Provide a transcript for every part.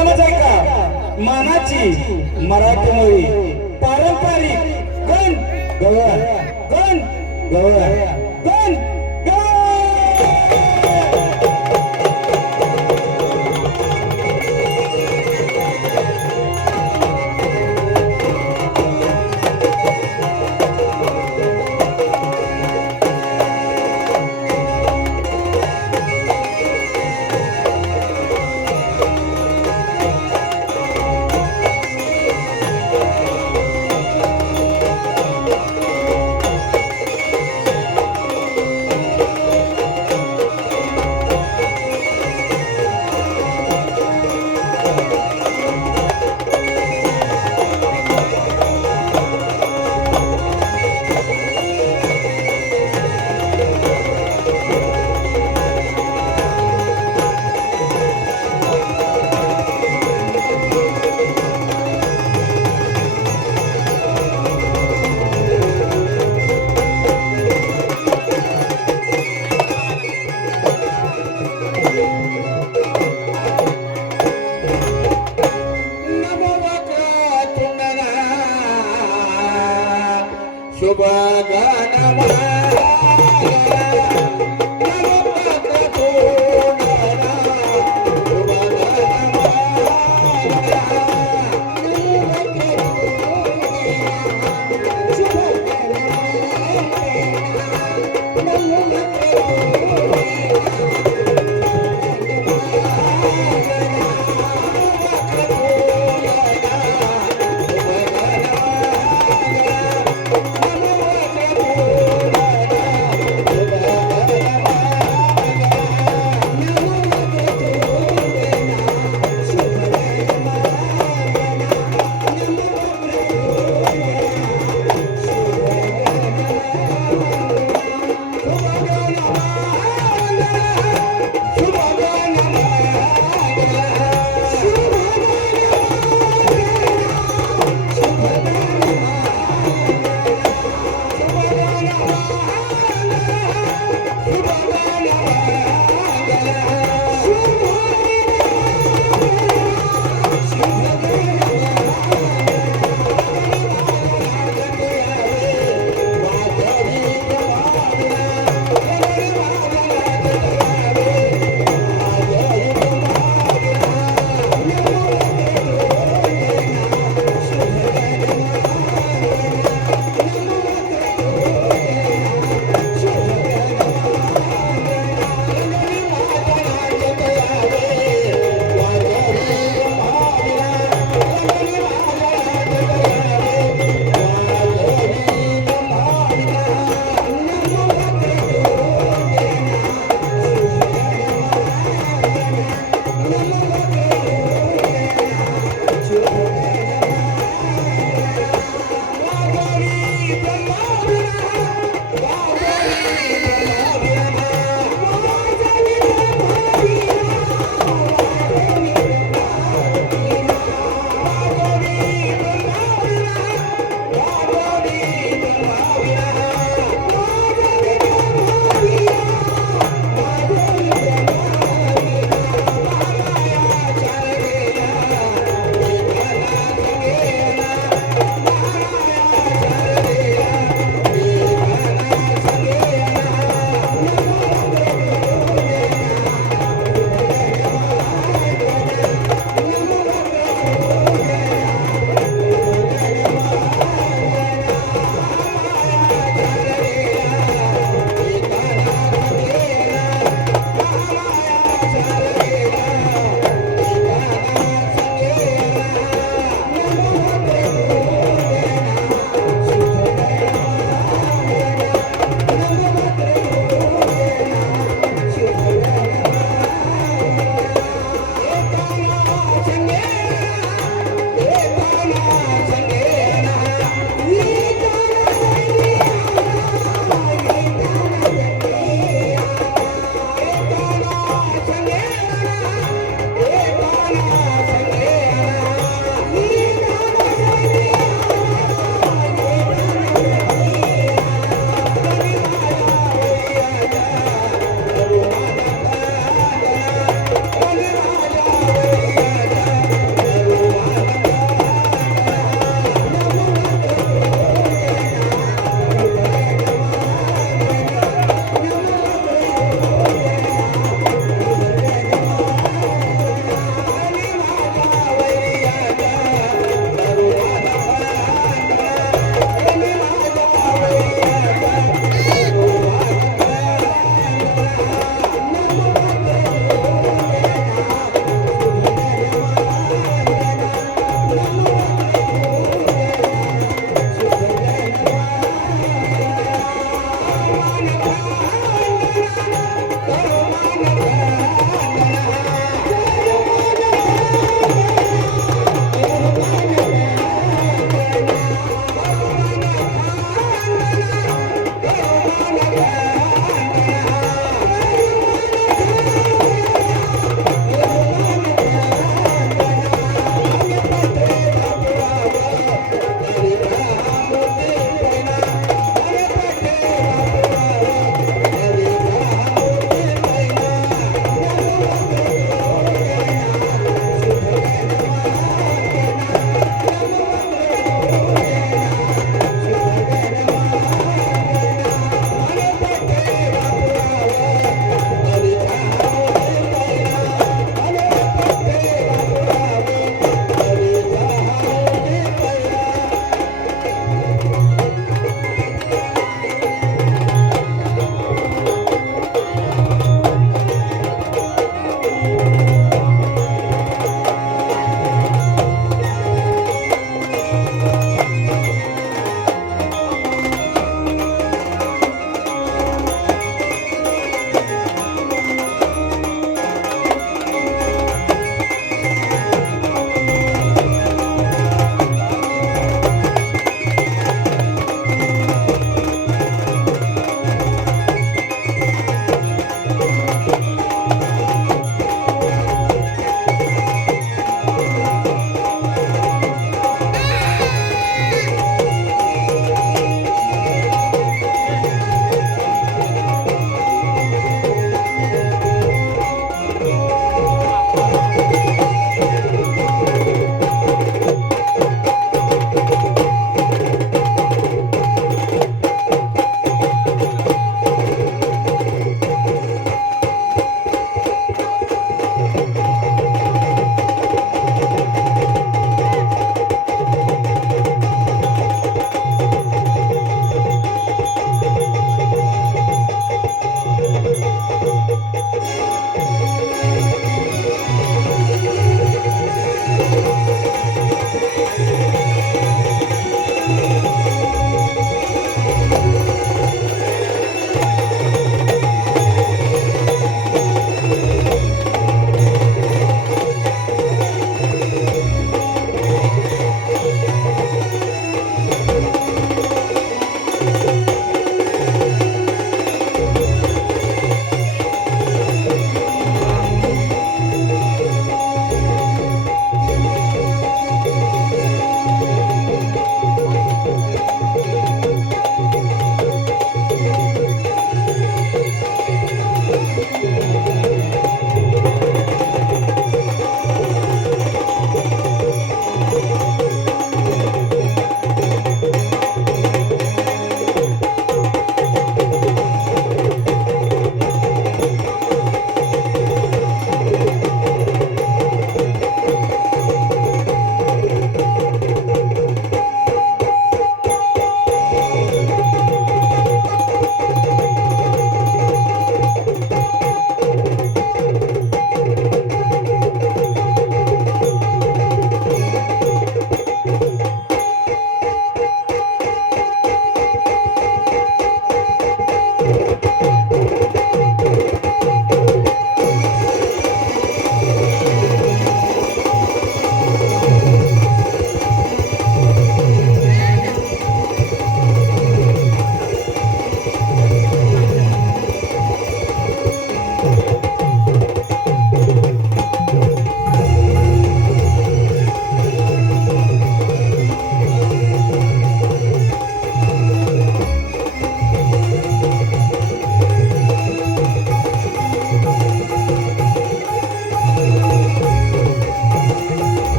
प्रथमच ऐका मानाची मराठी मूवी पारंपरिक गण गवळ गण गवळ गण गवळ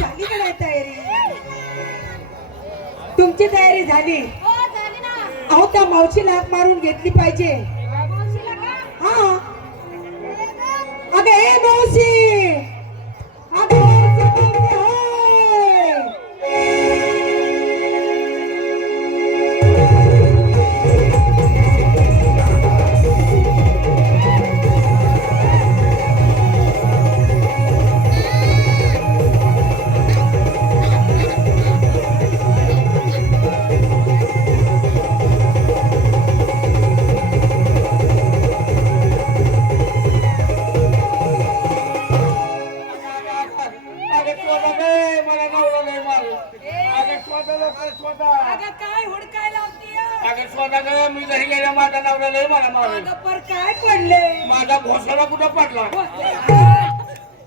झाली का नाही तयारी? तुमची तयारी झाली? हो झाली ना. अहो त्या मावशीला हाक मारून घेतली पाहिजे. मावशीला का? हा अगं ए मावशी, अगं मावशी, मावशी, होय. अगं काय हुडकाय लावतीय? मी घरी गेल्या माझा नवरा लय मला मारे. अगं पर काय पडले? माझा घोसाला कुठं पडला?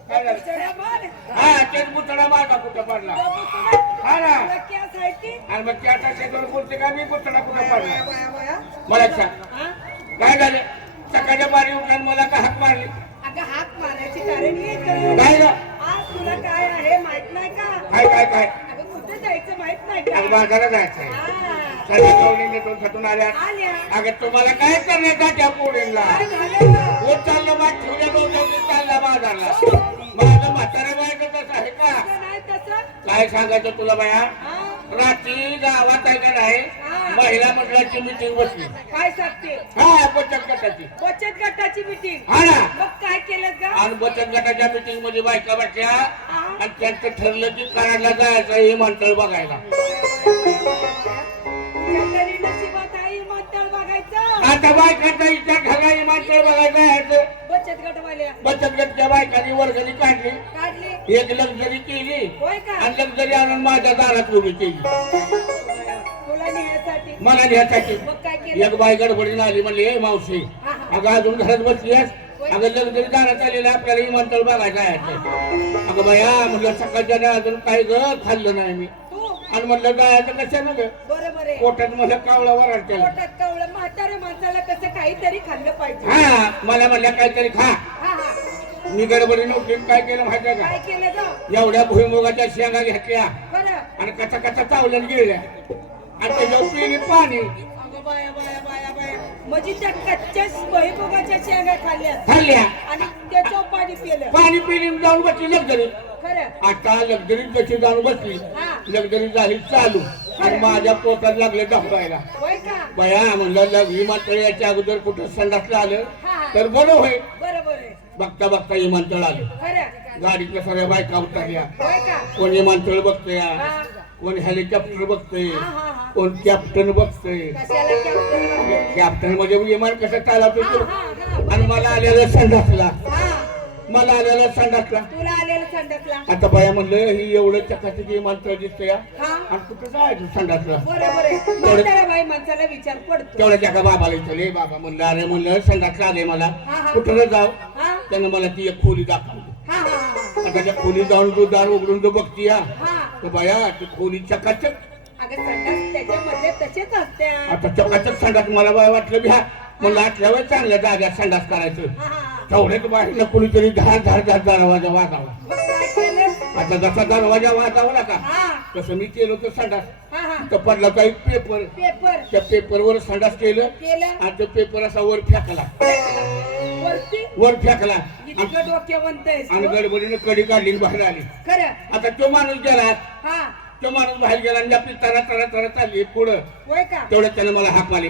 काय झालं? हा तेच बुतडा माझा कुठं पडला. हा ना. आणि मग त्या टाक्यावर बोलते का मी बुतडा कुठं पडला? मला सांग काय झालं? सकाळच्या बारी उठून मला का हाक मारली? अगं हाक मारायची कारण येत. काय ग? आज तुला काय आहे माहित नाही का? काय काय काय? अगं कुठे जायचं माहित नाही आज का? बाजारात जायचंय. हा. सगळ्या गवळीने दोन थटून आल्या. आल्या. अगं तुम्हाला काय करण्याचा त्या पोरींला? काय झालं गं? रोज चाललं बा ठेवल्या डोक्यावरती चालला बाजारला. माझं म्हातारा बायचं तसं आहे का? असं नाही तसं. काय सांगायचं तुला बाया? हा. रात्री गावात आहे का नाही महिला मंडळाची मीटिंग बसली. काय सांगते? हा बचत गटाची. बचत गटाची मीटिंग. हा ना. मग काय केलं ग? आणि बचत गटाच्या मीटिंग मध्ये बायका बसल्या हा. आणि त्यांचं ठरलं की कराडला जायचं हे मंडळ बघायला. तुझ्या तरी नशिबात आहे मंडळ बघायचं. आता बायकांचा विचार झाला हे मंडळ बघायचं यायचं. बचत गटवाल्या बचत गटच्या बायकांनी वर्गणी काढली. काढली. एक लक्झरी केली होय का? आणि लक्झरी आणून माझ्या दारात उभी केली तुला नेण्यासाठी. मला न्यायसाठी. मग काय केलं? एक बाई गडबडीने आली म्हणली ए मावशी हा, हा. अगं अजून घरात बसलीस? अगं लक्झरी दारात आलेलं आपल्याला विमानतळ बघायचं आहे. अगं बाया म्हणलं सकाळच्या अजून काही ग खाल्लं नाही मी. तू आणि म्हणलं जायचं कशानं ग? बरोबर आहे. पोटात मला कावळा वराडते. पोटात कवळं म्हाताऱ्या माणसाला कसं काहीतरी खाल्लं पाहिजे. हा मला म्हणलं काहीतरी खा. हा हा. मी गडबडीने उठून काय केलं माहितीये का? काय केलं ग? एवढ्या भुईमुगाच्या शेंगा घेतल्या बरं. आणि कचा कचा चावल्या गेल्या आणि त्याच्यावर पिली पाणी अगं बाया बाया बाया बाया. म्हणजे त्या कच्च्या भुईमुगाच्या शेंगा खाल्ल्या खाल्ल्या आणि त्याचं पाणी पिलं. पाणी पिली जाऊन बसली लक्झरी. खरं. आता लक्झरीत जशी जाऊन बसली हा. लक्झरी झाली चालू आणि माझ्या पोटात लागले डफायला. होय का? बया म्हणलं विमानतळ याच्या अगोदर कुठं संडासला आलं हा. तर बरं होय. बरोबर आहे. बघता बघता विमानतळ आलं. खरं. गाडीतल्या सगळ्या बायका उतरल्या. होय का? कोण विमानतळ बघतोय, हा. कोण हेलिकॉप्टर बघतोय, हा, हा, हा. कोण कॅप्टन बघतोय. कशाला कॅप्टन? कॅप्टन म्हणजे विमान कसं चालवतो हा, तो. हा, हा. आणि मला आलेलं संडासला. हा. मला आलेलं संडासला. तुला आलेलं संडासला. आता बाया म्हणलं ही एवढं चकाचक विमानतळ दिसतंय हा. आणि कुठं जायचं संडासला. बरोबर आहे. म्हाताऱ्या बाई माणसाला विचार पडतो. तेवढ्या त्या बाबाला विचारले बाबा म्हणलं अरे म्हणलं संडासला आले मला हा, हा. कुठं जाऊ. हा. त्यानं मला ती एक खोली दाखवली. हा, हा, हा. आता त्या खोली जाऊन तू दार उघडून तो बघती हा. तर बाया ती खोली चकाचक. अगं संडास त्याच्यामध्ये तसेच असत्या. आता चकाचक संडास मला बाय वाटलं भ्या म्हणलं आटल्या वेळेस चांगल्या जाग्यात संडास करायचं. हा, हा, हा. तेवढ्याच बाहेरनं कुणीतरी धार धार धार दरवाजा वाजावा. मग काय केलं? आता जसा दरवाजा वाजावला का हा. तसं मी केलं होतं संडास. हा, हा. तर पडला काही पेपर. पेपर त्या पेपरवर संडास केलं केलं. आणि तो पेपर असा वर फेकला. वरती वर फेकला इतकं डोक्यावंत आहेस आणि तू. गडबडीने कडी काढली आणि बाहेर आली. खरं. आता तो माणूस गेला. हा. तो माणूस बाहेर गेला आणि आपली तरा तरा तरा चालली पुढं. होय का? तेवढ्यात त्यानं मला हाक मारली.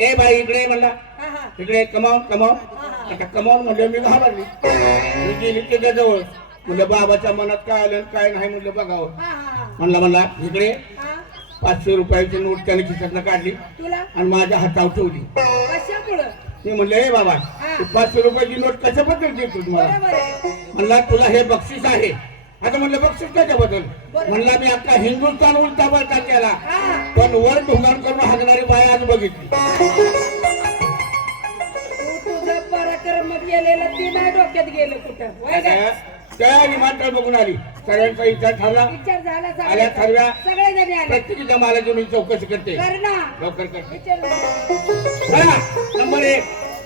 ए बाई इकडे ये म्हणला. हा, हा. इकडे कमावून कमावून. हा. आता कमावून म्हणजे मी घाबरली. मी गेली त्याच्याजवळ म्हणलं बाबाच्या मनात काय आलं आणि काय नाही म्हणलं बघावं. हा, हा, हा. म्हणला इकडे हा. 500 रुपयाची नोट त्याने खिशातनं काढली तुला आणि माझ्या हातावर ठेवली. कशामुळं? मी म्हणलं ए बाबा हा. तू 500 रुपयाची नोट कशाबद्दल देतो तुम्हाला. बरोबर आहे. म्हणला तुला हे बक्षीस आहे. आता म्हणलं बक्षीस कशाबद्दल. बरोबर. म्हणला मी आता हिंदुस्थान उलटा पलटा केला हा. पण वर ढोंगाण करून हागणारी बाय आज बघितली. तू तुझं पराक्रम केलेलं ती नाही डोक्यात गेलं कुठं. होय का? त्या विमानतळ बघून आली. सगळ्यांचा विचार ठरला. विचार झाला आल्या ठरव्या. सगळे जणी आले. प्रत्येकीच्या मालाची मी चौकशी करते. कर ना. लवकर करते. विचार चला नंबर 1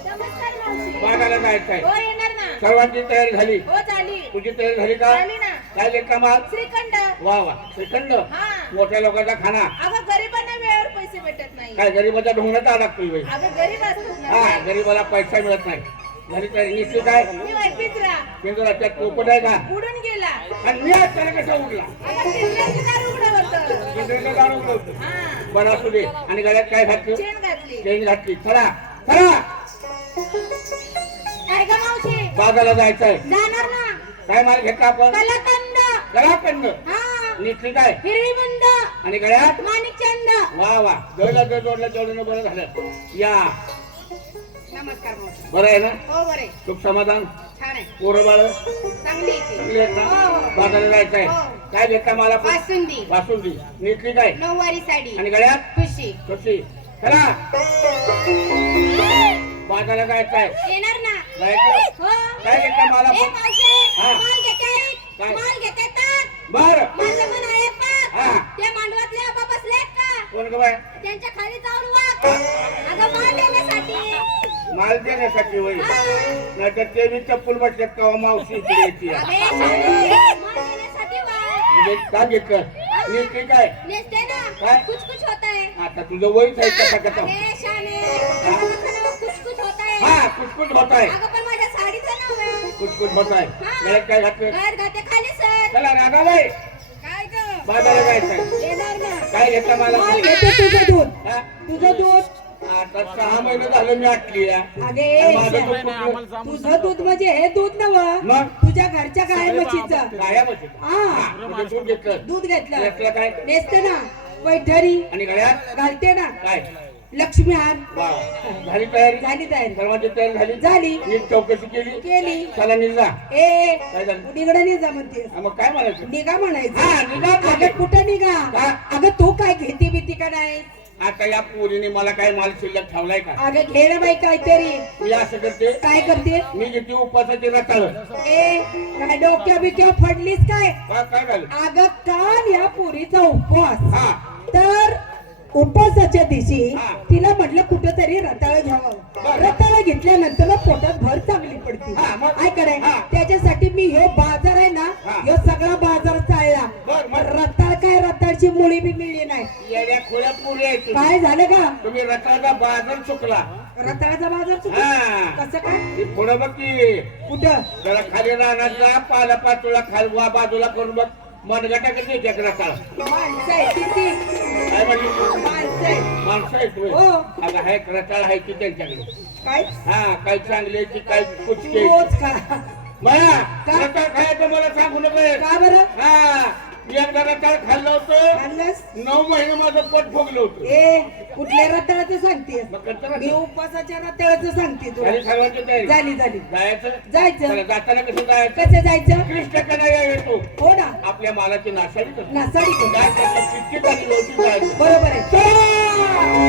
नमस्कार मावशी. बागाला जायचं आहे. हो येणार ना. सर्वांची तयारी झाली. हो झाली. तुझी तयारी झाली का? झाली ना. काय लेखा माल श्रीखंड वा वा श्रीखंड हा मोठ्या लोकांचा खाना अगं गरीबांना वेळेवर पैसे भेटत नाही काय गरीबाच्या ढोंगणात लागतोय बाई अगं गरीब असतात हा ना गरीबाला पैसा मिळत नाही घरी काय निश्चित आहे मी बाई पिंजरा पिंजरा त्यात पोपट आहे का उडून गेला आणि मी आज त्याला कसा उडला अगं पिंजऱ्याचं दार उघडं होतं पिंजऱ्याचं दार उघडवतो हा बरं असू दे आणि गळ्यात काय घातलं चेन घातली चेन घातली चला चला काय ग मावशी बाजारला जायचंय जाणार ना काय माल घेतला आपण कलाकंद गळाकंद हा निश्चित आहे हिरवी बुंद आणि गळ्यात माणिकचंद वा वा जोडला जोडला जोडलं बरं झालं या नमस्कार मावशी बरं आहे ना हो बरे सुख समाधान छान आहे पोरं बाळ चांगली आहे ती. चांगली आहेत ना हो, हो. बाजारला जायचंय हो. काय घेतला मला बासुंदी वासून निश्चित आहे नऊवारी साडी आणि गळ्यात खुशी कशी चला बाजारला जायचंय येणार ना जायचं हो काय घेतला मला ए मावशी हा. माल घेते काय? माल घेते ताक बर माझं मन आहे पाक हा. त्या मांडवातले आबा बसलेत का कोण ग बाय त्यांच्या खाली जाऊन वाग अगं माल देण्यासाठी माल देण्यासाठी होईल हा. नाहीतर ते मी चप्पल बसल्यात का मावशी इकडे येते अबे शाणे, माल देण्यासाठी वाग म्हणजे का घेतलं निश्चित आहे नेसते ना काय? कुछ कुछ होता है आता तुझं वय आहे कसा कसा अबे शाणे कुछ कुछ होता है हा कुचकुच होत आहे अगं पण माझ्या साडीचं नाव आहे कुचकुच होत आहे गळ्यात काय घातलं घर घाते खाली सर चला राधाबाई काय ग बाजारला जायचंय येणार ना काय घेतलं मला माल घेते तुझं दूध हा? तुझं दूध आता 6 महिने झालं मी आटली अगे माझं दूध कुठलं? तुझं दूध म्हणजे हे दूध नव मग? तुझ्या घरच्या गाय म्हशीचं गाया बसली. हा हा, म्हणजे दूध घेतलं दूध घेतलं घेतलं काय नेसते ना पैठणी आणि गळ्यात घालते ना काय लक्ष्मी हार वा झाली तयारी झाली तयारी सर्वांची तयारी झाली झाली नीट चौकशी केली केली चला निघा ए काय झालं निगडं नाही जा म्हणते हा, मग काय म्हणायचं निघा हा, म्हणायचं निघा म्हणजे. अगं कुठं निघा का? अगं तू काय घेते भीती का नाही आता या पोरीने मला काय माल शिल्लक ठेवलाय का अगं घे ना बाई काहीतरी मी असं करते काय करते मी घेते उपासाची रताळ ए काय डोक्या बिक्या फडलीस काय काय झालं अगं काल या पुरीचा उपवास हा तर उपवासाच्या दिवशी हा. तिला म्हटलं कुठंतरी रताळ घ्यावं बरं. रताळ घेतल्यानंतर पोटात भर चांगली पडते हा, मग? काय करे हा. त्याच्यासाठी मी ह्यो बाजार आहे ना हा. ह्यो सगळा बाजार चालला बर मग रताळ काय रताळची मुळी बी मिळली नाही येड्या खोल्या पुरी आहे तुम्ही. काय झालं का तुम्ही रताळाचा बाजार चुकला रताळाचा बाजार चुकला? हा कसं काय ही पुढं बघ की कुठं जरा खाली राहणार जा पाला पाचोळा खाली वा बाजूला करून बघ मनगटा कधी येते रताळ माणसं आहे किती काय म्हणली माणसं आहे माणसं आहेत होय. हो. अगं आहे रताळ आहे की त्यांच्याकडे काय हा काही चांगली आहे की काही कुचके रोज खा मला का? रताळ खायचं मला सांगू नका का बरं हा एकदा रताळ खाल्लं होतं खाल्लंस 9 महिने माझं पोट फुगलं होतं ए कुठल्या रताळाचं सांगते मग करतो ना मी उपवासाच्या रताळाचं सांगते तुला झाली सर्वांची तयारी झाली झाली जायचं जायचं चला, जाताना कसं जायचं कसं जायचं 30% येतो हो ना आपल्या मालाची नासाडी करतो नासाडी करू. काय करतो शिक्षित आणि व्यवस्थित जायचं बरोबर आहे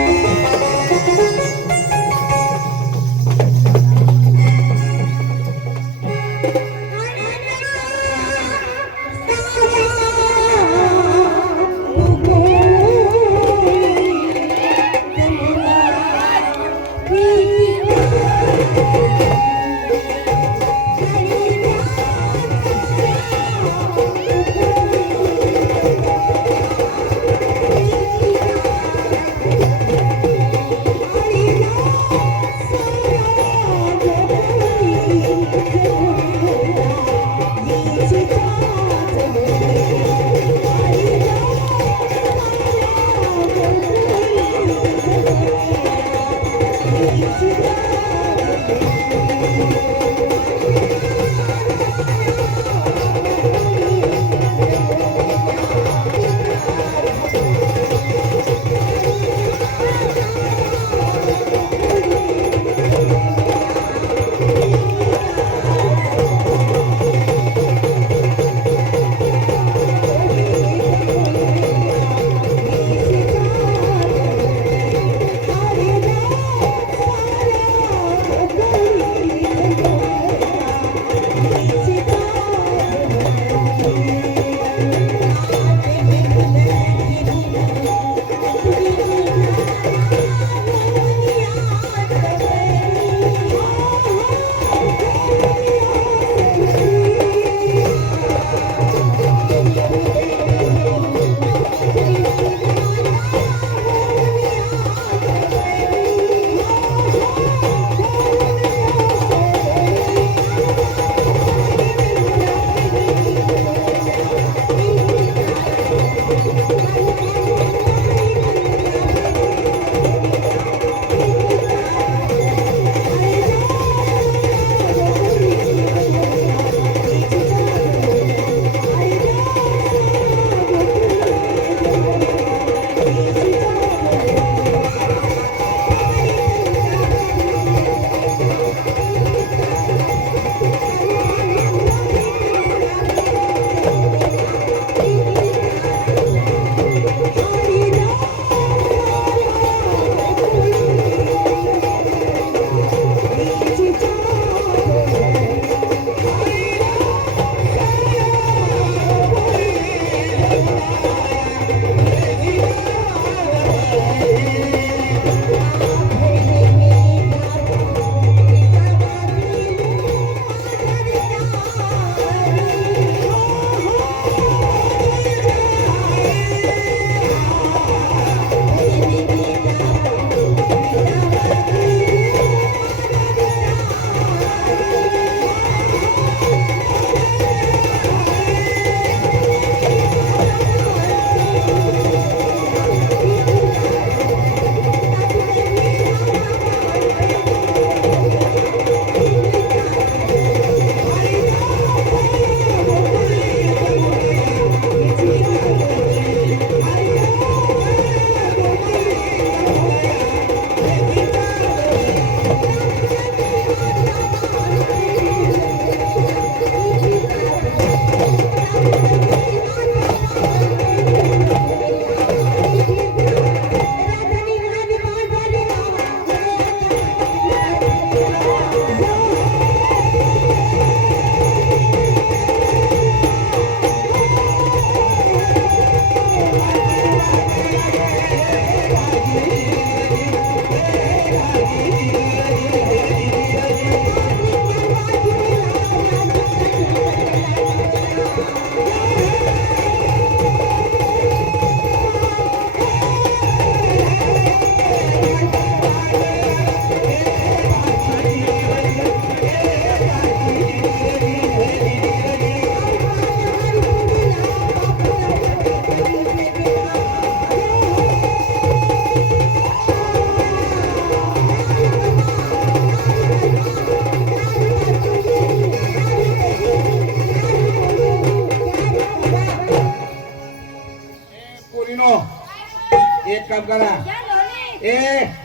पोरीनो एक काम करा या लोणी. ए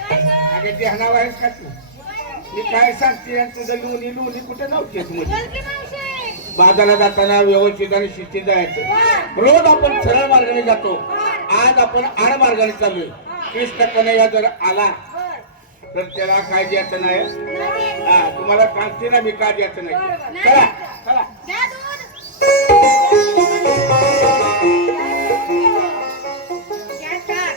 काय गं? अगं ध्यानावर आहेस का तू मी काय सांगते आणि तुझं लोणी लोणी कुठे नव्हतेच म्हणजे बोल की मावशी. बाजारात जाताना व्यवस्थित आणि शिस्तीत जायचं बर. रोज आपण सरळ मार्गाने जातो बर. आज आपण आड मार्गाने चाललोय 30% या जर आला बर. तर त्याला काय द्यायचं नाही नाही. हा तुम्हाला सांगते ना मी काय द्यायचं नाही बरोबर. चला चला घ्या दूध. घ्या ताक.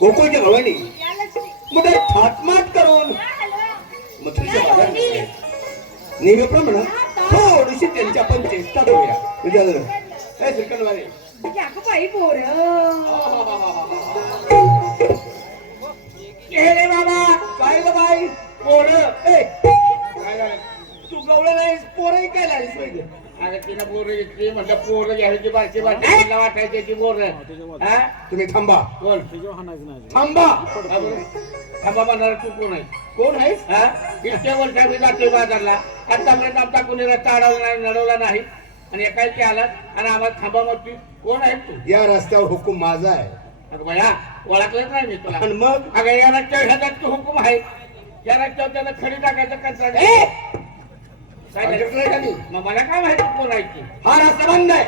गोकुळच्या भवानी घ्या लस्सी. मोठे थाटमाट करून घ्या हलवा. मथुरेच्या घ्या भागात लोणी. नेहमीप्रमाणे थोडीशी त्यांची आपण चेष्टा करूया विचार काय श्रीकंडवाले घ्या गं बाई पोरं. रे बाबा काय ग बाई पोर काय झालं तू गवळं नाहीस पोरही काय लागलीस पाहिजे अगं तिनं पोरं घेतली म्हटलं पोरं घ्यायची बारकी बारकी वाटायची ती पोरं हा तुम्ही थांबा कोण थांबा थांबा म्हणणार तू कोण आहेस हा इतक्या वर्ष आम्ही जातोय बाजारला आतापर्यंत आमचा कोणी रस्ता अडवला नाही नडवला नाही आणि एकाएकी आलात आणि आम्हाला थांबा म्हणतोय कोण आहे तू या रस्त्यावर हुकूम माझा आहे. अगं बया ओळखलंच नाही मी तुला आणि मग अगं या रस्त्यावर ह्याच्यात हुकूम आहे या रस्त्यावर त्यानं खडी टाकायचं कंत्राट काय झालं? मग मला काय माहिती कोण आहे ती हा रस्ता बंद आहे.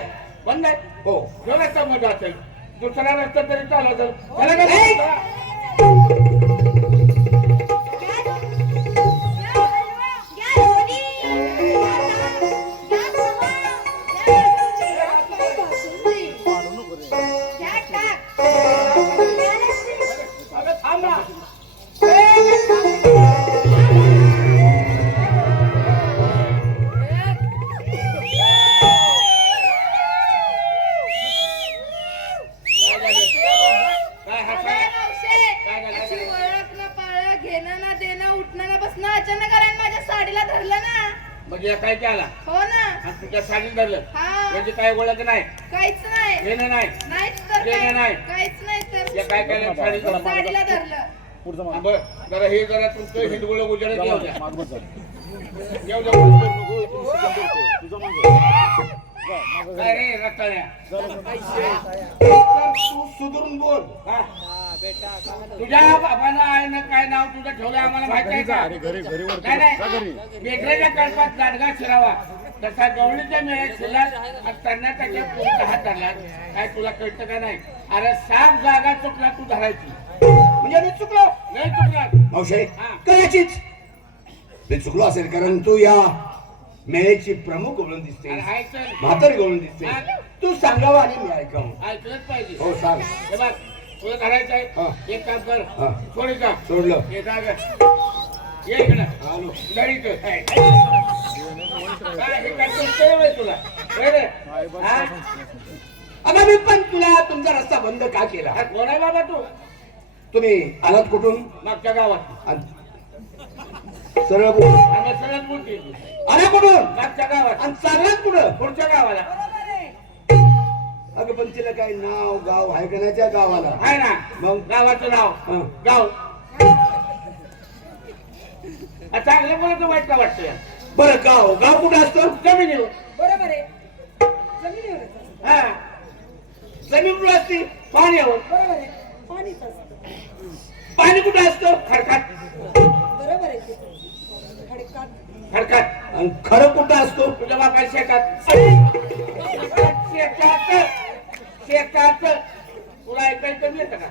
बंद आहे हो जो रस्ता मध्ये असेल दुसरा रस्ता तरी चालू असेल मला काय घ्या माहिती? हलवा. घ्या लोणी. घ्या ताक. घ्या खवा. घ्या लस्सी. घ्या ताक. घ्या लस्सी. अगं थांब ना. काय हसाय? काय झालं? अशी ओळख ना पाळख घेणं ना देणं उठणं ना बसणं अचानक आला आणि माझ्या साडीला धरलं ना. म्हणजे काय केला हो ना. आणि तुझ्या साडीत धरलं हा. म्हणजे काय ओळख नाही काहीच नाही. घेणं नाही नाहीच तर देणं काय. नाही. काहीच नाही तर या काय केलं साडीत साडीला धरलं. बरं जरा हे जरा तुमचं हिंदवळ उजेड घेऊ द्या येऊ द्या काय रे रताळ्या तू सुधरून बोल. हा? तुझ्या बाबानं आहे ना काय नाव तुझं ठेवलं आम्हाला माहिती आहे का नाही नाही बेकऱ्याच्या कळपात दाडगा शिरावा तसा गवळीच्या मेळ्यात शिरला आणि त्यांना त्याच्या पुढचा हात धरला काय तुला कळतं का नाही अरे 7 जागा चुकला तू धरायची म्हणजे मी चुकलो. नाही चुकला मावशे हा. कदाचित मी चुकलो असेल कारण तू या मेळेची प्रमुख गवळण दिसते अरे हाय चल म्हातारी गवळण दिसते. हा. तू सांगावं आणि मी ऐकावं. ऐकलंच पाहिजे हो सांग. हे बघ तुला धरायचं हा. आहे एक काम कर हा. थोडी का सोडलं. हे जागा ये इकडं आलो. गाडीचं काय हे काय करतोय बाई तुला होय रे? हा? अगं मी पण तुला तुमचा रस्ता बंद का केला. हा, कोण आहे बाबा तू तुम्ही आलात कुठून मागच्या गावात आणि सरळ बोल. आम्ही सगळ्यात मोठी आला कुठून मागच्या गावात आणि चाललात कुठं. पुढच्या गावाला अगं पण तिला काय नाव गाव आहे का नाही त्या गावाला. आहे ना मग गावाचं नाव हा. गाव चांगलं बोलायचं वाईट का वाटतं बरं गाव गाव कुठं असतं. जमिनीवर बरोबर आहे. जमिनीवरच असतं. हा जमीन कुठं असते पाण्यावर बरोबर आहे. पाणीच असतं. पाणी कुठं असतं. खडकात बरोबर आहे ते. खडकात. खडकात आणि खरं कुठं असतो. तुझ्या बापा शेतात शेतात शेतात तुला ऐकायचं कमी येतं का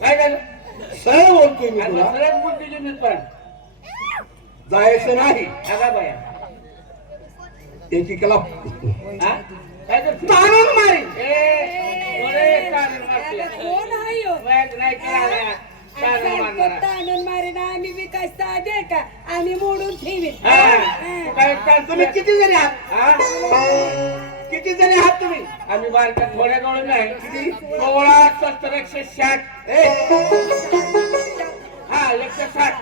काय झालं सरळ बोलतोय मी आणि तुला. दुसऱ्याच बुद्धीची मी पण जायचं नाही. अगा बाया एकीकडला हा? काय करतो ताणून मारी. कोण आहे ह्यो? सांगतो ताणून मारेन आम्ही बी काय साधे का आणि मोडून ठेवीन. तुम्ही किती जणी आहात. किती जणी आहात तुम्ही. आम्ही बारक्या थोड्या गवळण नाही किती 16 70 160 हा 160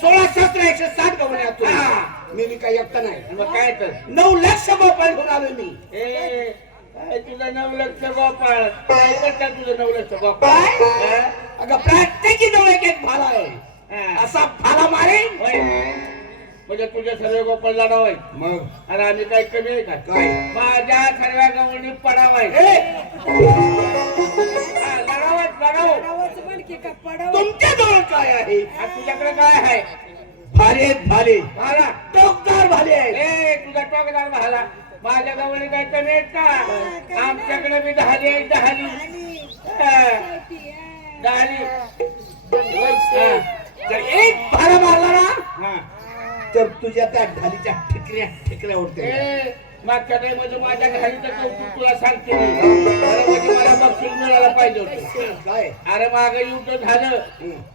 16 17 160 गवळणी आहात तुम्ही. हा. मी काही एकटा नाही. आणि मग काय तर 9 लाख गोपाळ घेऊन आलोय मी. ए काय तुझं 9 लक्ष गोपाळ काय करता तुझं 9 लक्ष गोपाळ हा? अगं प्रत्येकी जवळ एक भाला आहे. हा. असा भाला मारेन. होय. म्हणजे तुझ्या सर्व गोपाळ लढावाय मग आणि आम्ही काही कमी आहे का काय माझ्या सर्व गवळणी पडावाय ए तुमच्याजवळ काय आहे? आणि तुझ्याकडे काय आहे? भाले आहेत, भाले. भाला. टोकदार भाले आहेत. ए तुझा टोकदार भाला माझ्या गवळी काय कमी आहेत का? आमच्याकडे बी दहाली आहे, दहाली. दहाली. जर एक भाला मारला ना हा. तर तुझ्या त्या ढालीच्या ठिकऱ्या उडते. ए, मागच्या टाइम मध्ये माझ्या घालीचं कौतुक तुला सांगते मी. अरे म्हणजे मला बक्षीस मिळायला पाहिजे होतं. काय? अरे मागे युद्ध झालं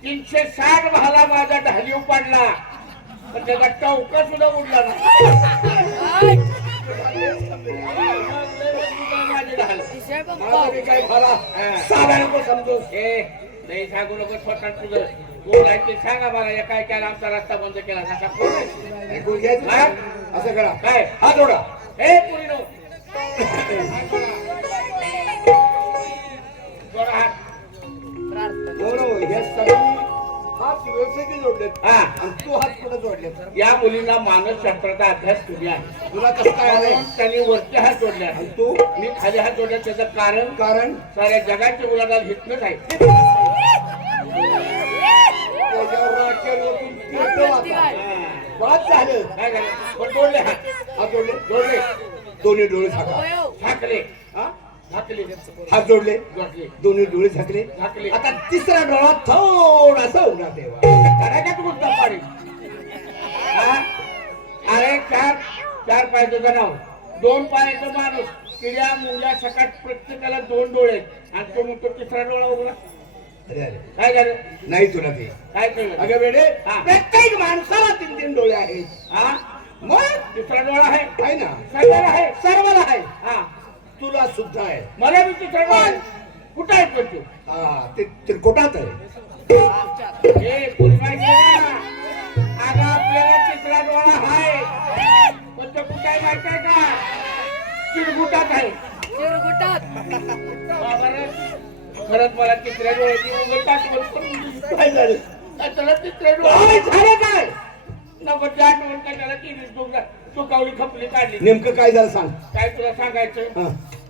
360 भाला माझा ढालीव पडला पण त्याचा टवका सुद्धा उडला नाही. माझे ढाल. मला तरी काय भाला साधा नको समजूस. ए नाही सांगू नको स्वतः तुझं कोण आहे ते सांगा मला या काय केला आमचा रस्ता बंद केला नका कोण आहे? ऐकून घ्यायचं हा? असं करा. काय हात जोडा. ए पुरी नो जोडा हात. बरोबर. हे सगळे हात व्यवस्थित जोडलेत. हा. आणि तू हात कुठे जोडलेत? या मुलींना मानसशास्त्राचा अभ्यास केली आहे तुला कसं काय आलंय? म्हणून त्यांनी वरचे हात जोडले आणि आहेत. तू? मी खाली हात जोडले त्याचं कारण कारण साऱ्या जगाची उलाढाल हितनंच आहे. त्याच्यावर वाक्य रोखून फिरतो आता. बाद झालं. काय झालं? पण जोडले हात. हात जोडले. जोडले दोन्ही डोळे झाका. झाकले हा? झाकले हात जोडले. जोडले दोन्ही डोळे झाकले. झाकले. आता तिसरा डोळा थोडासा उघडा ठेवा. करायचा तू गुप्ता पाडी. हा? अरे चार पायाचं जनावर 2 पायाचं माणूस किड्या मुंग्या सकाट प्रत्येकाला 2 डोळे आहेत. आणि तो म्हणतो तिसरा डोळा उघडा. अरे अरे काय झालं? नाही तुला ते. काय केलं? अगं वेडे हा. प्रत्येक माणसाला 3 डोळे आहेत. हा मग तिसरा डोळा आहे आहे ना. सगळ्याला आहे. सर्वाला आहे. हा तुला सुद्धा आहे. मला बी तिसरा डोळा आहे. कुठं आहे पण तू? हा ते त्रिकोटात आहे. हे कोणी माहिती आहे का? अगं आपल्याला तिसरा डोळा आहे पण तो कुठं आहे माहिती आहे का? चिरगुटात आहे. बरं. खरंच मला तिसऱ्या डोळ्याची उघडतात काय झालं? त्याला तिसऱ्या काय डोळ्या झालं काय? नको त्या आठवण काय त्याला तू कावली खपली काढली. नेमकं काय झालं सांग. काय तुला सांगायचं? हा.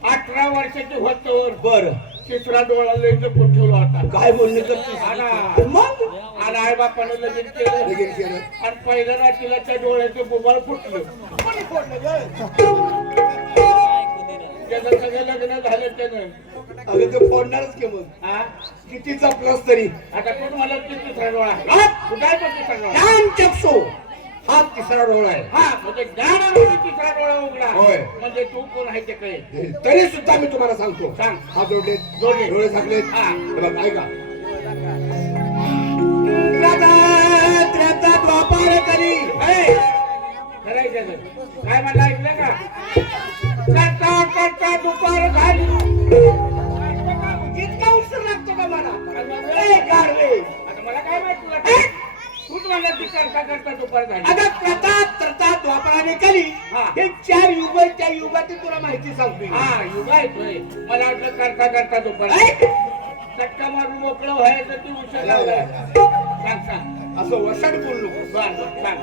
18 वर्षाची होतोवर बर तिसरा डोळा लय जपून ठेवला होता. काय बोलणे करतेस? हा ना. मग आणि आई बापानं लगीन केलं लगीन केलं. आणि पहिल्या रात्रीला त्या डोळ्याचं बुबाळ फुटलं. कोणी फोडलं गं? त्याचं सगळं लग्न झालं त्यानं. अगं ते फोडणारच की मग. हा किती जपलंस तरी. आता कोण मला की तिसरा डोळा आहे? हा? कुठं आहे तो तिसरा डोळा? ज्ञान चक्षु हा तिसरा डोळा आहे. हा म्हणजे ज्ञानामध्ये तिसरा डोळा उघडा. होय. म्हणजे तू कोण आहे ते कळेल. तरी सुद्धा मी तुम्हाला सांगतो. सांग. हात जोडले. जोडले. डोळे झाकले. हा. ऐका. त्रेता द्वापार करी. ए, करायचं तर. काय म्हणलं ऐकलं का? करता करता दुपार झाली. इतका उशीर लागतो का मला? आता ए, गाढवे. मला काय माहित तुला काय? तूच म्हणलं की करता करता दुपार झाली. अगं त्रता द्वापाराने कली. हा. हे 4 युग आहेत. त्या युगाची तुला माहिती सांगतो. हा युग आहे तोय. मला वाटलं करता करता दुपार ऐक. चटका मारून मोकळं व्हायचं तू उशीर लावला. सांग सांग. असं वसाड बोलू नको. बरं सांग.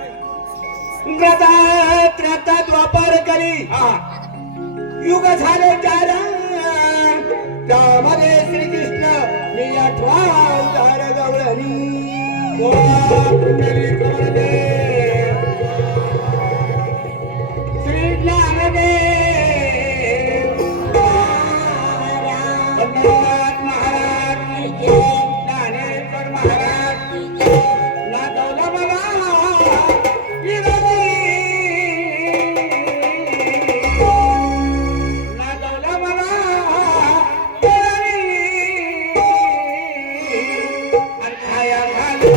त्रता द्वापार कली. हा युग झाले 4. त्यामध्ये श्रीकृष्ण मी 8वा अवतार गवळणी. श्री ज्ञानदेव पंढरीनाथ महाराज की जय. ज्ञानेश्वर महाराज की जय. नादवला मला हिरवी. नादवला मला हिरवी. आणि खाया घालून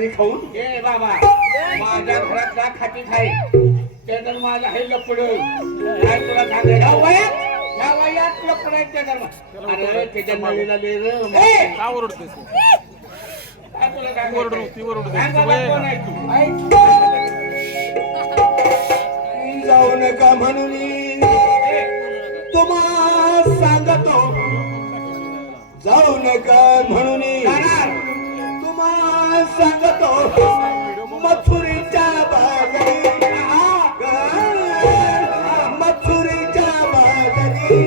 कधी खाऊन ए बाबा माझ्या घरात जा खाती खाई ते तर माझं हे लपड काय तुला सांगायचं या वयात लपड आहे त्या धर्म अरे त्याच्या नळीला ले रे का ओरडतेस काय तुला काय ओरडू ती ओरडू सांग बाबा, कोण आहे तू जाऊ नका म्हणून तुम्हा सांगतो जाऊ नका म्हणून तुम्हा सांगतो मथुरीच्या बागरी मथुरीच्या बागरी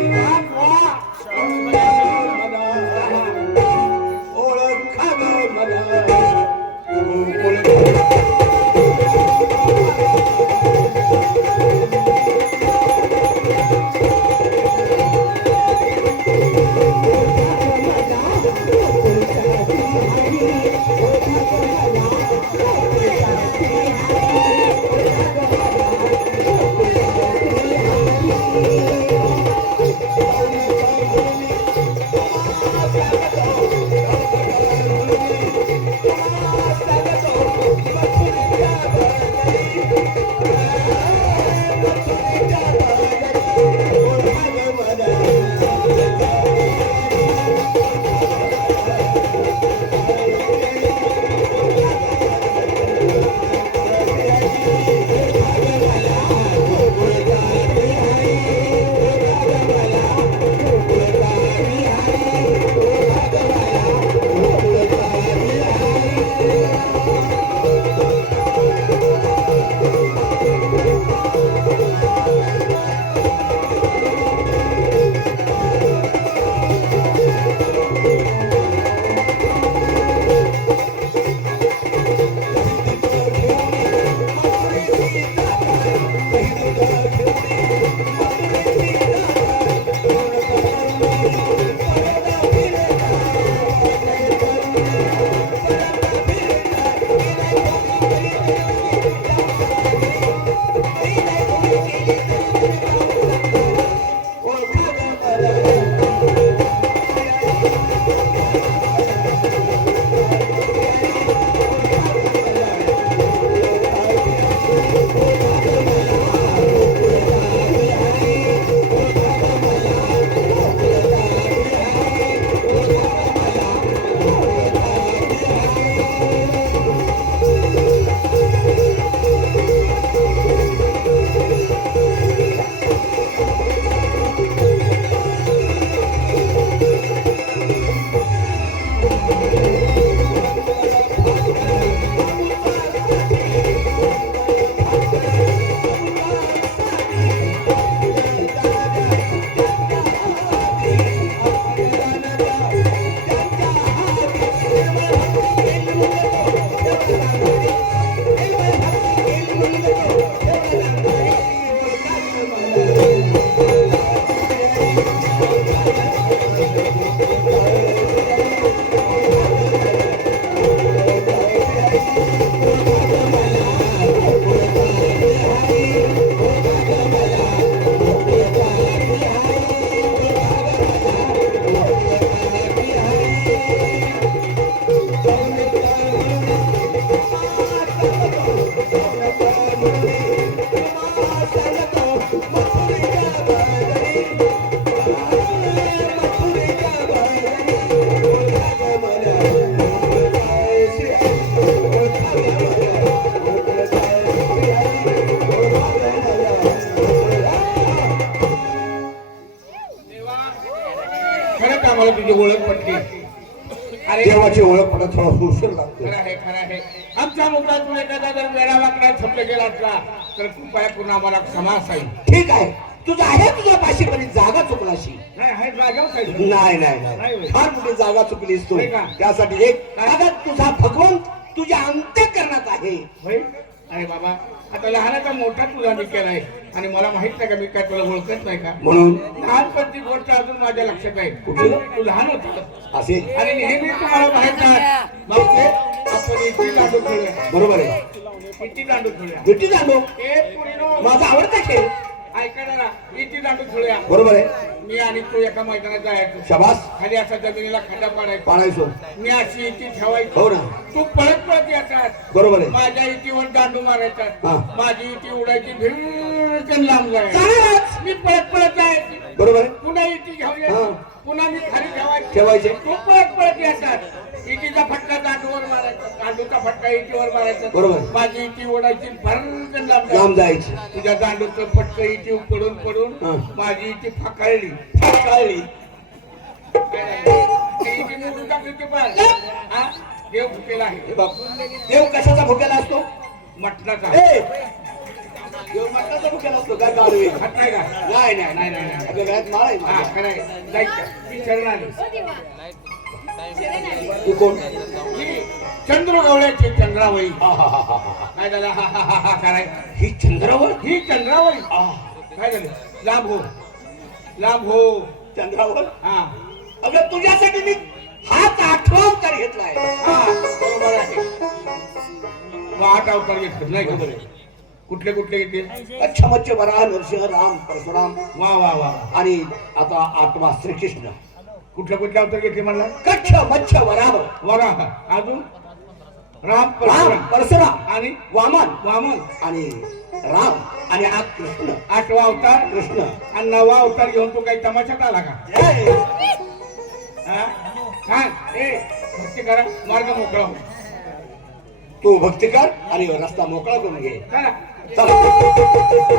ओळखा ग मला मला तुझी ओळख पटली. अरे देवाची ओळख पडत थोडा उशीर लागतो. खरं आहे. आमच्या मुद्द्यातून एखादा जर वेळा वाकडा छपले गेला असला तर कृपया करून आम्हाला क्षमा असाईल. ठीक आहे, तुझा आहे तुझ्या पाशी पण जागा चुकलाशी. नाही जागा नाही फार मोठी जागा चुकलीस तू. त्यासाठी एक तुझा भगवंत तुझ्या अंतःकरणात आहे. अरे बाबा, आता लहानाचा मोठा तुला मी केलाय आणि मला माहित नाही का मी काय तुला ओळखत नाही का म्हणून लहानपणची गोष्ट अजून माझ्या लक्षात आहे. तू लहान होता असे आणि नेहमी तुम्हाला माहित नाही मग ते आपण इथे दांडू खेळूया. बरोबर आहे. किती दांडू खेळूया. विटी दांडू ए पुरीनो, माझा आवडता खेळ. ऐका ना इथे दांडू खेळूया. बरोबर आहे. मी आणि तू एका मैदानात जायचो. शाबास. खाली असा जमिनीला खड्डा पाडायचा. पाळायचो. मी अशी इथे ठेवायची. हो ना. तू पळत पळत यायचास. बरोबर आहे. माझ्या इटीवर दांडू मारायचा. हा. माझी इटी उडायची भिरकन लांब जायची. चालेलच. मी पळत पळत जायची. बरोबर आहे. पुन्हा इटी घेऊन हा. पुन्हा मी खाली ठेवायची. ठेवायचे. तू पळत पळत येतात. इटीचा फटका दांडूवर मारायचा. दांडूचा फटका इटीवर मारायचा. बरोबर. माझी इटी ओढायची भरकन लांब लांब जायची. जायची. तुझ्या दांडूचं फटकं इटी पडून पडून हा. माझी इटी फाकाळली. काळली. ती इटी मोडून टाकली ती पण. हा? देव भुकेला आहे. हे बघ, देव कशाचा भुकेला असतो? मटणाचा. ए, देव मटणाचा भुकेला असतो काय गाडवे? खात नाही का? नाही नाही नाही नाही नाही. आपल्या गळ्यात माळ आहे हा माझ्या. खरंय. जायचं. ती शरण आली. ओ देवा शरण आली. तू कोण? ही चंद्र गवळ्याची चंद्रावळी. हा हा हा हा हा. काय झालं? हा हा हा हा कराय. ही चंद्रावर. ही चंद्रावळी. आ, काय झालं? लांब हो. लांब हो. चंद्रावर. हा अगं तुझ्यासाठी मी हाच 8वा अवतार घेतलाय. हा बरोबर आहे. मग 8 अवतार घेतले नाही का? बरे कुठले कुठले घेतले? अच्छा मच्छ वराह नरसिंह राम परशुराम वा वा वा. आणि आता 8वा श्रीकृष्ण. कुठले कुठले अवतार घेतले म्हणला? कच्छ मच्छ वराह वरा. अजून राम राम परशुराम परशुराम आणि वामन वामन. आणि राम आणि हा कृष्ण. 8वा अवतार कृष्ण. आणि 9वा अवतार घेऊन तू काही तमाशात आला का? जय. हा? सांग. ए भक्ती करा. मार्ग मोकळा हो. तू भक्ती कर आणि रस्ता मोकळा करून घे. चला. चला.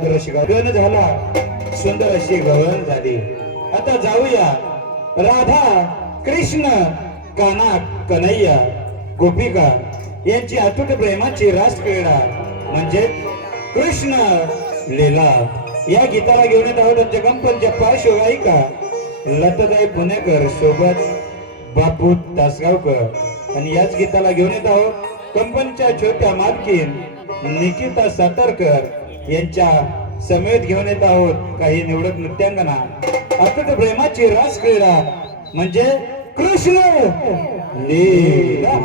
सादर अशी गगन झाला, सुंदर अशी गवळण झाली. आता जाऊया राधा कृष्ण काना कन्हैया गोपिका यांची अतूट प्रेमाची रास क्रीडा म्हणजे कृष्ण लीला या गीताला घेऊन येत आहोत. आमच्या कंपनच्या पार्श्वगायिका लताताई पुणेकर सोबत बापू तासगावकर आणि याच गीताला घेऊन येत आहोत कंपनीच्या छोट्या मालकीन निकिता सातारकर यांच्या समेत घेऊन येत आहोत काही निवडक नृत्यांगना. अतूट प्रेमाची रास क्रीडा म्हणजे कृष्ण लीला.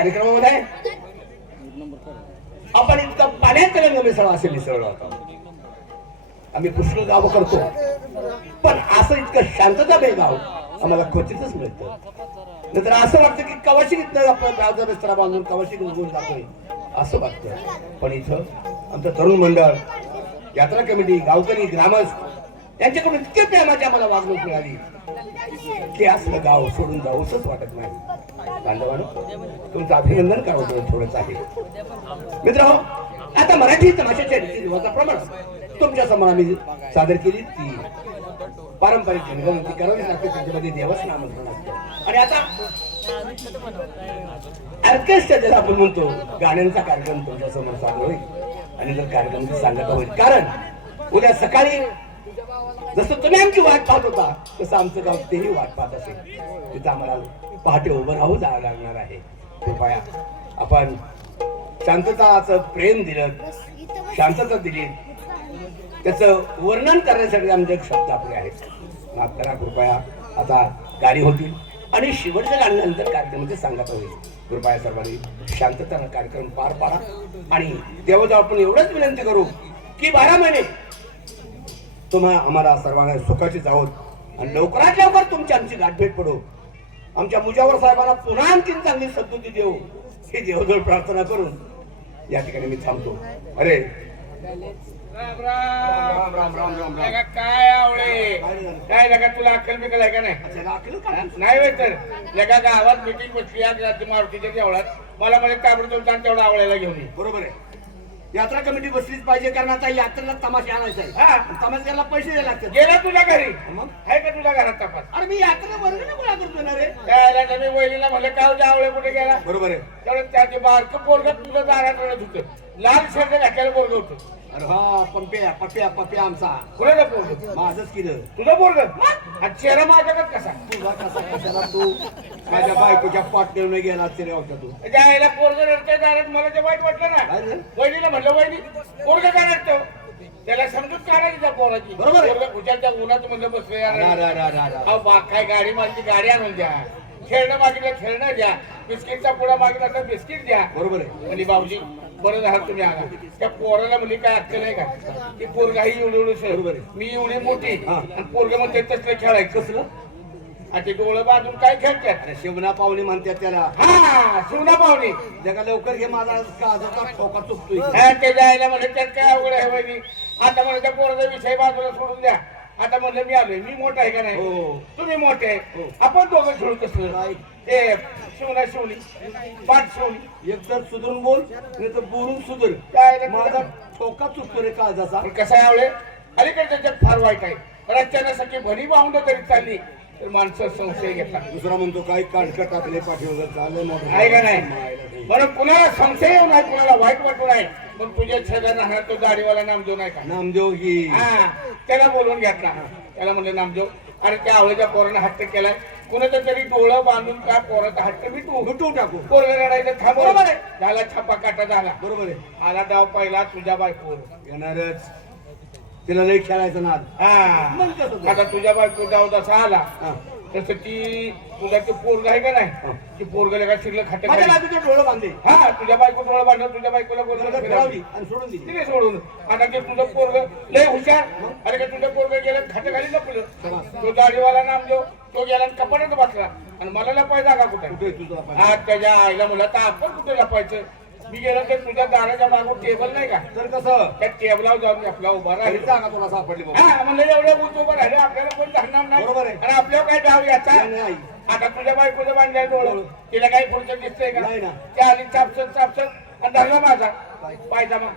कार्यक्रमामध्ये आपण इतकं पाण्यात रंग मिसळा असे मिसळलो होतो. आम्ही पुष्कळ गावं करतो, पण असं इतकं शांततामय गाव आम्हाला क्वचितच मिळतं. नंतर असं वाटतं की कवाशी आपल्या गावचा बिस्तरा बांधून कवाशी उगवून जातोय असं वाटतं. पण इथं आमचं तरुण मंडळ, यात्रा कमिटी, गावकरी, ग्रामस्थ यांच्याकडून इतके प्रेमाची आम्हाला वागणूक मिळाली की असलं गाव सोडून जाऊसच वाटत नाही. बांधवांनो, तुमचं अभिनंदन करावं थोडंच आहे. मित्रांनो, आता मराठी तमाशाच्या रीतिरिवाजा प्रमाणे तुमच्या समोर आम्ही सादर केली ती पारंपरिक रंगवंती करावी लागते. त्याच्यामध्ये देवाचं नामस्मरण असतं. आणि आता ऑर्केस्ट्रा ज्याला आपण म्हणतो, गाण्यांचा कार्यक्रम तुमच्या समोर सादर होईल. आणि जर कार्यक्रमाची सांगता होईल, कारण उद्या सकाळी जसं तुम्ही आमची वाट पाहत होता तसं आमचं गाव तेही वाट पाहत असेल. तिथं आम्हाला पहाटे उभं राहून जावं लागणार आहे. कृपया आपण शांतताचं प्रेम दिलं, शांतता दिली, त्याचं वर्णन करण्यासाठी आमचे शब्द आपले आहेत. माफ करा कृपया. आता गाणी होतील आणि शेवटच्या गाण्यानंतर कार्यक्रमाची सांगता होईल. कृपया सर्वांनी शांततेनं कार्यक्रम पार पाडा. आणि देवाजवळ आपण एवढंच विनंती करू की 12 महिने तुम्हा आम्हाला सर्वांना सुखाची जावोत आणि लवकरात लवकर तुमची आमची गाठभेट पडो. आमच्या मुजावर साहेबांना पुन्हा आणखीन चांगली सद्बुद्धी देऊ ही देवजवळ प्रार्थना करून या ठिकाणी मी थांबतो. अरे राम राम राम राम राम राम. काय आवळे काय लगा, तुला अक्कल बिकल आहे का नाही? नाही होय तर लगा गावात मीटिंग बसली आज रात्री मारुतीच्या देवळात. मला म्हणे ताबडतोब तेवढा आवळ्याला घेऊन ये. बरोबर आहे. यात्रा कमिटी बसलीच पाहिजे, कारण आता यात्रेला तमाशा आणायचा आहे. हा, तमाशाला पैसे द्यायला लागतात. गेला तुझ्या घरी? मग आहे का तुझ्या घरात तपास? अरे मी यात्रेला वर्गणी गोळा करतो ना रे. त्याला मी वहिनीला म्हणलं काय होतं, आवळे कुठे गेला? बरोबर आहे. तेवढं त्याचे बारकं पोरगं तुझं दारात रडत होतं. लाल शर्ट घातलेलं पोरगं होतं. अरे हा पप्प्या पप्प्या पप्प्या आमचा कुणाचं पोरगं? माझंच केलं. तुझं पोरगं? आणि चेहरा माझ्याकडे कसा? तुझा कसा कशाला तू माझ्या बायकोच्या पाठवून गेला तरी होता तू. त्या आईला पोरगं रडतंय दारात, मला ते वाईट वाटलं ना. काय रे? वहिनीला म्हणलं वहिनी पोरगं काय रडतो? त्याला समजून काढायची त्या पोराची. बरोबर आहे. पोरगं खुशाच्या उन्हात म्हणलं बसलं यार. अरे, अरे, अरे, अरे. अहो बा, काय गाडी मागली गाडी आणून द्या, खेळणं मागितलं खेळणं द्या, बिस्किटचा पुडा मागितला तर बिस्किट द्या. बरोबर आहे. म्हणजे भाऊजी बरं झालं तुम्ही आला. त्या पोराला म्हणजे काय अक्कल नाही का? ती पोरगा ही एवढी बरोबर आहे. मी एवढी मोठी हा. आणि पोरग म्हणते तसलं खेळायचं कसलं. आणि ते डोळं बाजून काय खेळतात? अरे शिवना पाहुणे म्हणतात त्याला. हा, शिवना पाहुणे. जगा लवकर घे, माझा काळजाचा ठोका चुकतोय. हा, ते जायला म्हणजे त्यात काय अवघड आहे वहिनी. आता म्हणजे त्या पोराचा विषय बाजूला सोडून द्या. आता म्हणलं मी आलोय, मी मोठा आहे का नाही? हो. तुम्ही मोठे आहे. हो. आपण दोघं खेळू कसलं? काय? ते शिवना शिवणी पाठ शिवणी. एक तर सुधरून बोल, नाही तर बोलून सुधर. काय रे माझा तुझा? ठोका चुकतो रे काळजाचा. पण कसं आहे आवळे, अलीकडे जग फार वाईट आहे. रस्त्यासाठी भरी बाउंड तरी चालली तर माणसं संशय घेतात. दुसरा म्हणतो काही काढकं टाकले पाठीवर चालले आहे का नाही? म्हणून कुणाला संशय येऊ नाही, कुणाला वाईट वाटू नाही. मग तुझ्या छेदा राहणार तो गाडीवाला नामदेव नाही का? नामदेव ही हा, त्याला बोलवून घेतला. त्याला म्हणलं नामदेव, अरे त्या आवळ्याच्या पोरानं हट्ट केलाय, कुणाचं तरी डोळं बांधून काय पोराचा हट्ट मिटवून टाकू. पोरं रडायचं थांबव. बरोबर आहे. झाला छापा काटा झाला. बरोबर आहे. आला डाव पहिला तुझ्या बायकोवर. येणारच. तिला लई खेळायचं नाद. हा, मग कसं? आता तुझ्या बायको डाव जसा आला हा. तसं ती तुझा ते पोरग आहे का नाही, ती पोरगला का शिरलं खाट माझ्या बाजूचे डोळं बांधले. हा, तुझ्या बायको डोळा बांधला, तुझ्या बायकोला फिरवली बोलवलं आणि सोडून दिली. तिने सोडून. आता ते तुझं पोरग लय हुशार. अरे का तुझं पोरग गेलं खाट खाली लपलं. तो दाढीवाला नामदेव तो गेला आणि कपाटात बसला आणि मला लपाय जागा कुठे? कुठे तुझा पाय? हा, त्याच्या आईला म्हणलं तर आपण कुठे लपायचं? मी गेलो तर तुझ्या दाराच्या मागून टेबल नाही का, तर कसं त्या टेबलावर जाऊन आपला उभा घरी राहिला. जागा तुला सापडली बाबा. हा, म्हणलं एवढं उंच उभं राहिले आपल्याला कोण धरणार नाही. बरोबर आहे. आणि आपल्याला काय डाव याचा? नाही. आता तुझ्या बायकोचं बांधलंय डोळं, तिला काही पुढचं दिसतंय का? नाही ना. त्या आली चापसत चापसत आणि धरला माझा पायजमा.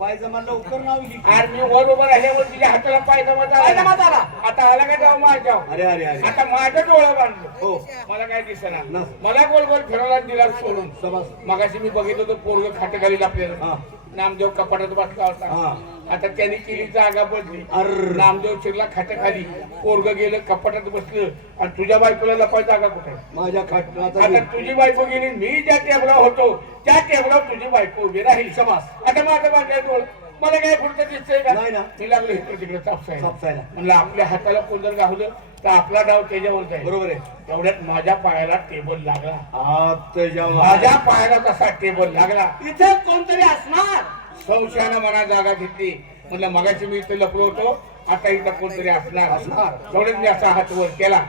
पायजमा लवकर नाव घे. आणि मी वर उभं राहिल्यावर तिच्या हाताला पायजमा पायजमा झाला. आता आला काय जाऊ माझ्या? अरे अरे अरे. आता माझं डोळं बांधलं. हो. मला काय दिसेना. ना. मला गोल गोल फिरवला दिला सोडून. सबास. मगाशी मी बघितलं होतं पोरग खाट घालील आपल्याला. हा. नामदेव कपाटात बसला होता. हा. आता त्यांनी केली जागा बदली. अर्र. नामदेव चिरला खाली, पोरग गेलं कपाटात बसलं आणि तुझ्या बायकोला लपाय जागा कुठे? माझ्या खाटला आता तुझी बायको गेली, मी ज्या टेबला होतो त्या टेबलावर तुझी बायको उभी राहील. शबास. आता माझं बांधलंय डोळं. मला काय पुढचं दिसतंय का नाही ना. मी लागलो इकडे तिकडे चापसायला कापसायला. म्हणलं आपल्या हाताला कोण जर गावलं तर आपला डाव त्याच्यावर जाईल. बरोबर आहे. तेवढ्यात माझ्या पायाला टेबल लागला. आता माझ्या पायाला कसा टेबल लागला इथे कोणतरी असणार. संशयानं मना जागा घेतली. म्हणलं मगाशी मी इथे लपलो होतो, आता इथं कोणतरी असणार. तेवढ्यात मी असा हात वर केला.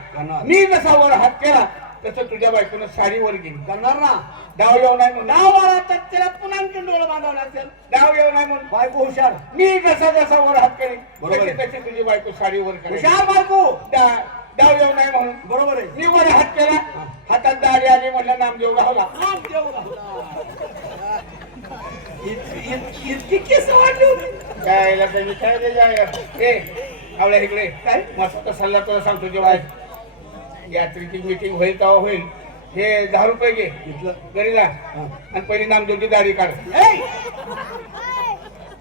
मी जसा वर हात केला तसं तुझ्या बायकोनं साडी वर गेली. करणार ना. डाव येऊ नाही म्हणून नाव मला तर त्याला पुन्हा आणखीन डोळं बांधावं लागेल. डाव येऊ नाही म्हणून बायको हुशार. मी जसा जसा वर हात करेन बरोबर आहे. तशी तशी तुझी बायको साडी वर करेल. हुशार बायको. डाव येऊ नाही म्हणून बरोबर आहे. मी वर हात केला, हातात दाढी आली, म्हणलं नामदेव गावला. इतकी केस वाढली होती. काय काय ए आवल्या इकडे काय मस्त सल्ला तुला सांगतो. जेव्हा यात्रेची मीटिंग होईल तेव्हा होईल. हे 10 रुपये घे घेतलं. घरी जा आणि पहिली नामदेवची दाढी काढ.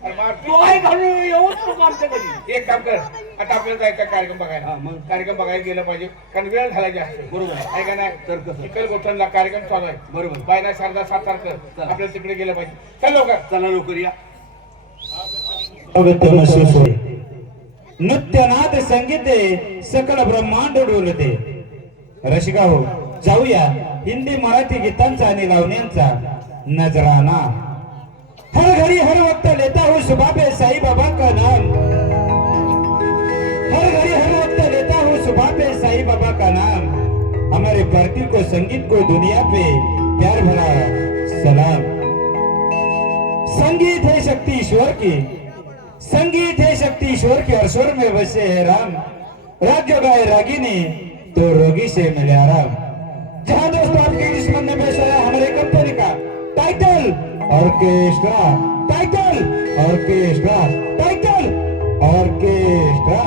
अरे मार. डोळे घालून येऊन नको आमच्या घरी. एक काम कर, आता आपल्याला जायचा कार्यक्रम बघायला. मग कार्यक्रम बघायला गेलं पाहिजे, कारण वेळ झाला जास्त. बरोबर आहे. आहे का नाही? तर कसं? चिखल गोठणला कार्यक्रम चालू आहे. बरोबर. बायना शारदा सातारकर आपल्याला तिकडे गेलं पाहिजे. चल लवकर. चला लवकर या. नृत्यनाद संगीते सकल ब्रह्मांड डोलते. रसिका हो, जाऊया हिंदी मराठी गीतांचा आणि लावण्यांचा नजराना. हर घड़ी हर वक्त लेता हूँ सुबह पे साईं बाबा का नाम. हर घड़ी हर वक्त लेता हूँ सुबह पे साईं बाबा का नाम. हमारे पार्टी को संगीत को दुनिया पे प्यार भरा सलाम. संगीत है शक्ति ईश्वर की, संगीत है शक्ति ईश्वर की और स्वर में बसे है राम. राग जो गाए रागिनी तो रोगी से मिले आराम. जहां दोस्तों आपके किस्मत में पेश आया हमारे कंपनी का title orchestra, title orchestra, title orchestra.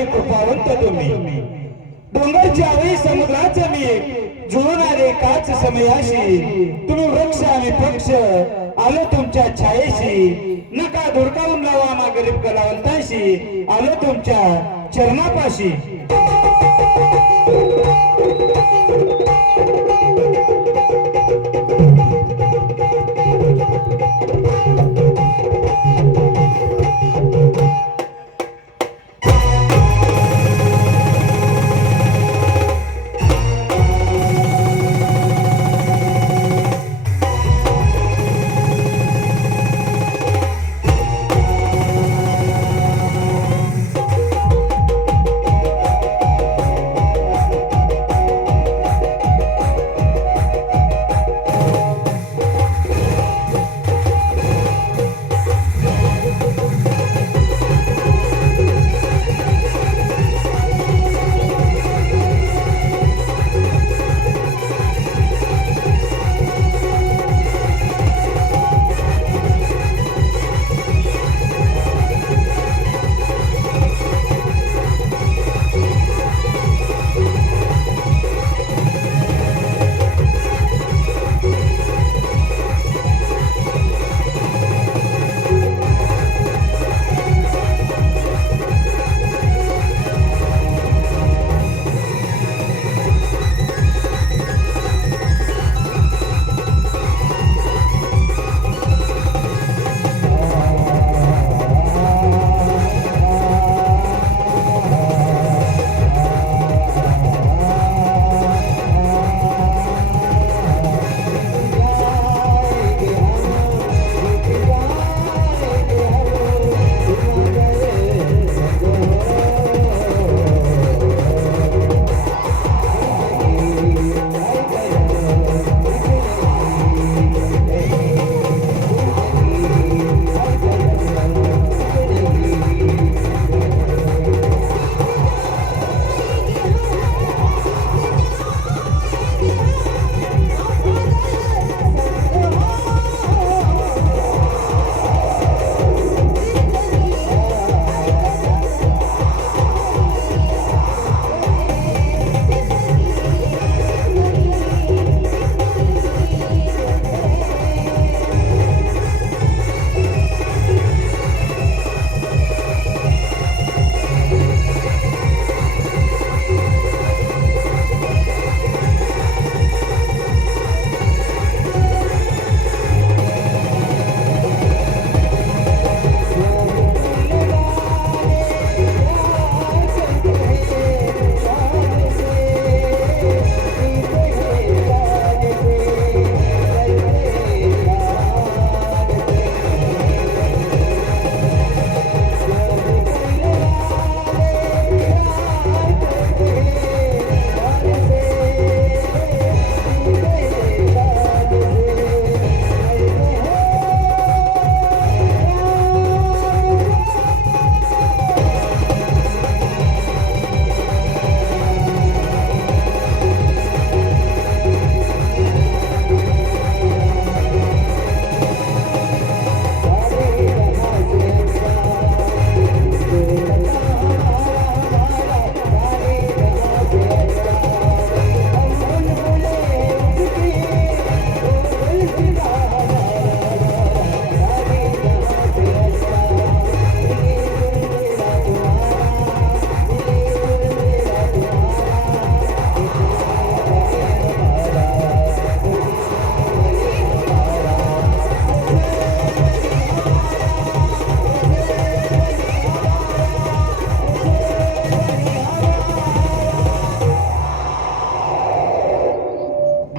आले कृपावंत तुम्ही डोंगरच्या आवळी समुद्राचं मी जुळून आले काच समयाशी तुम्ही वृक्ष आणि पक्ष आलो तुमच्या छायेशी नका धुडकावून लावा मा गरीब कलावंताशी आलो तुमच्या चरणापाशी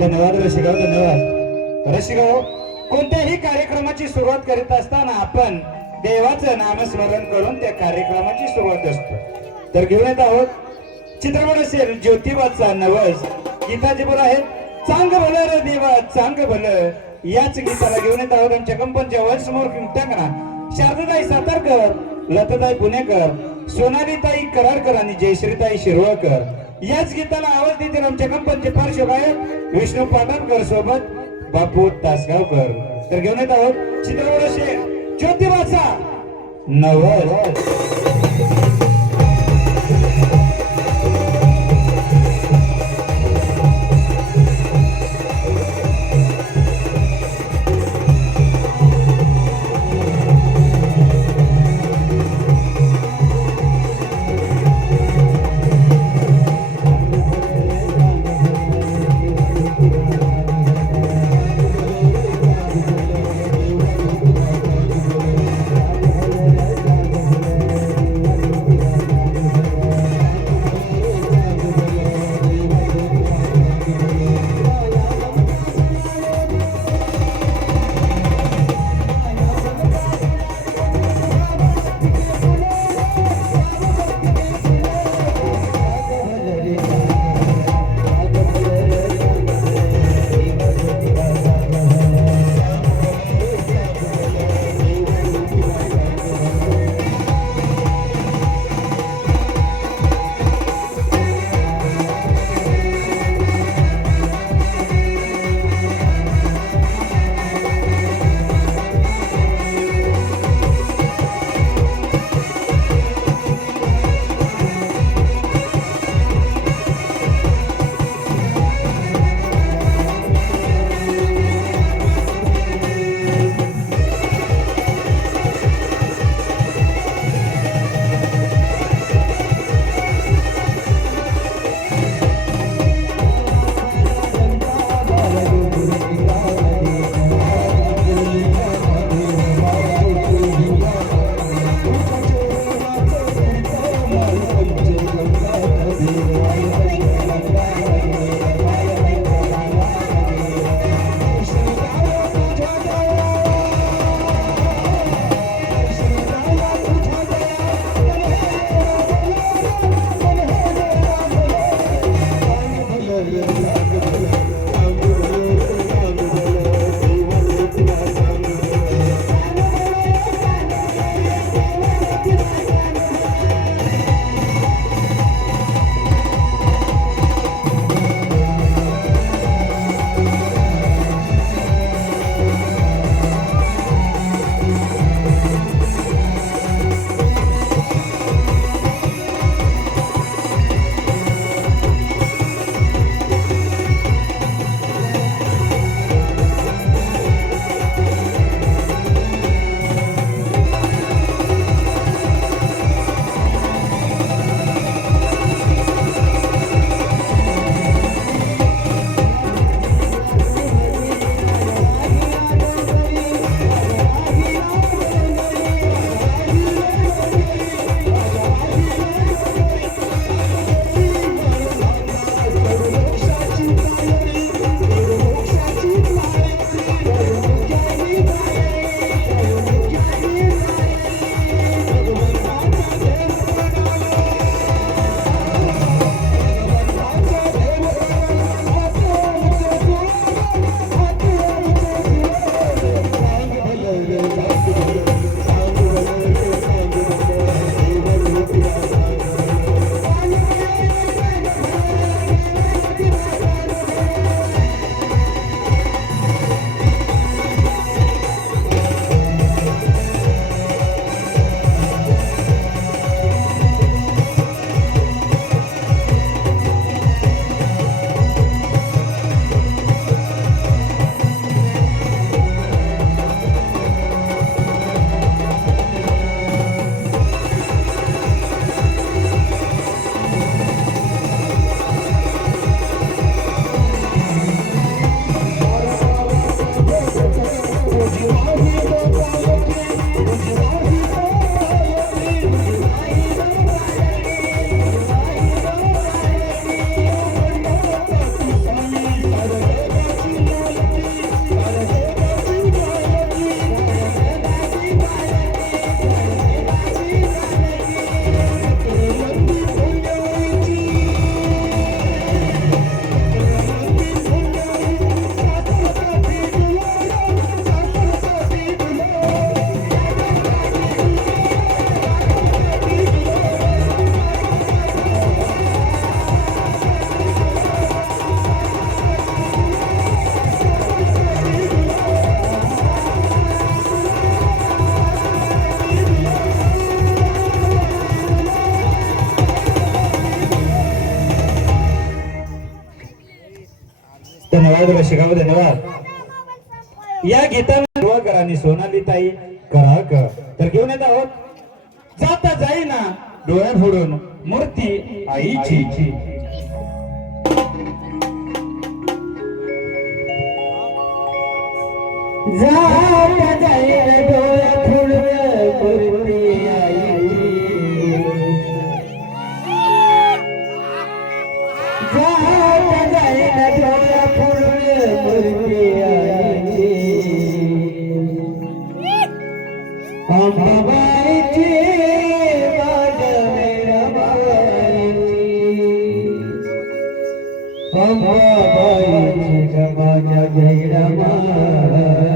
धन्यवाद रसिकाव, धन्यवाद रसिकाव. कोणत्याही कार्यक्रमाची सुरुवात करीत असताना आपण देवाचं नामस्मरण करून त्या कार्यक्रमाची सुरुवात असतो. तर घेऊन येत आहोत चित्रपट असेल ज्योतिबाचा नवस. गीताचे बोल आहेत चांग भलं रे देवा चांग भलं. याच गीताला घेऊन येत आहोत आमच्या कंपनीच्या वर समोर टाकणा शारदाताई सातारकर, लताताई पुणेकर, सोनालीताई करारकर आणि जयश्रीताई शिरवळकर. याच गीताला आवाज देतील आमच्या कंपनीचे पार्श्वगायक विष्णू पाटणकर सोबत बापू तासगावकर. तर घेऊन येत आहोत चित्रपट असेल ज्योतिबाचा नवस. धन्यवाद रसिकाव धन्यवाद या गीताला डोळकरांनी सोनाली ताई कराक तर घेऊन येत आहोत जाता जाईना डोळ्या फोडून मूर्ती आईची जाता जाईना डोळ्या फोडून मूर्ती आईची जाता जाईना डोळ्या फोडून मूर्ती आईची अंबाबाईची माझ्या रमाबाईची अंबाबाईची माझ्या रमाबाईची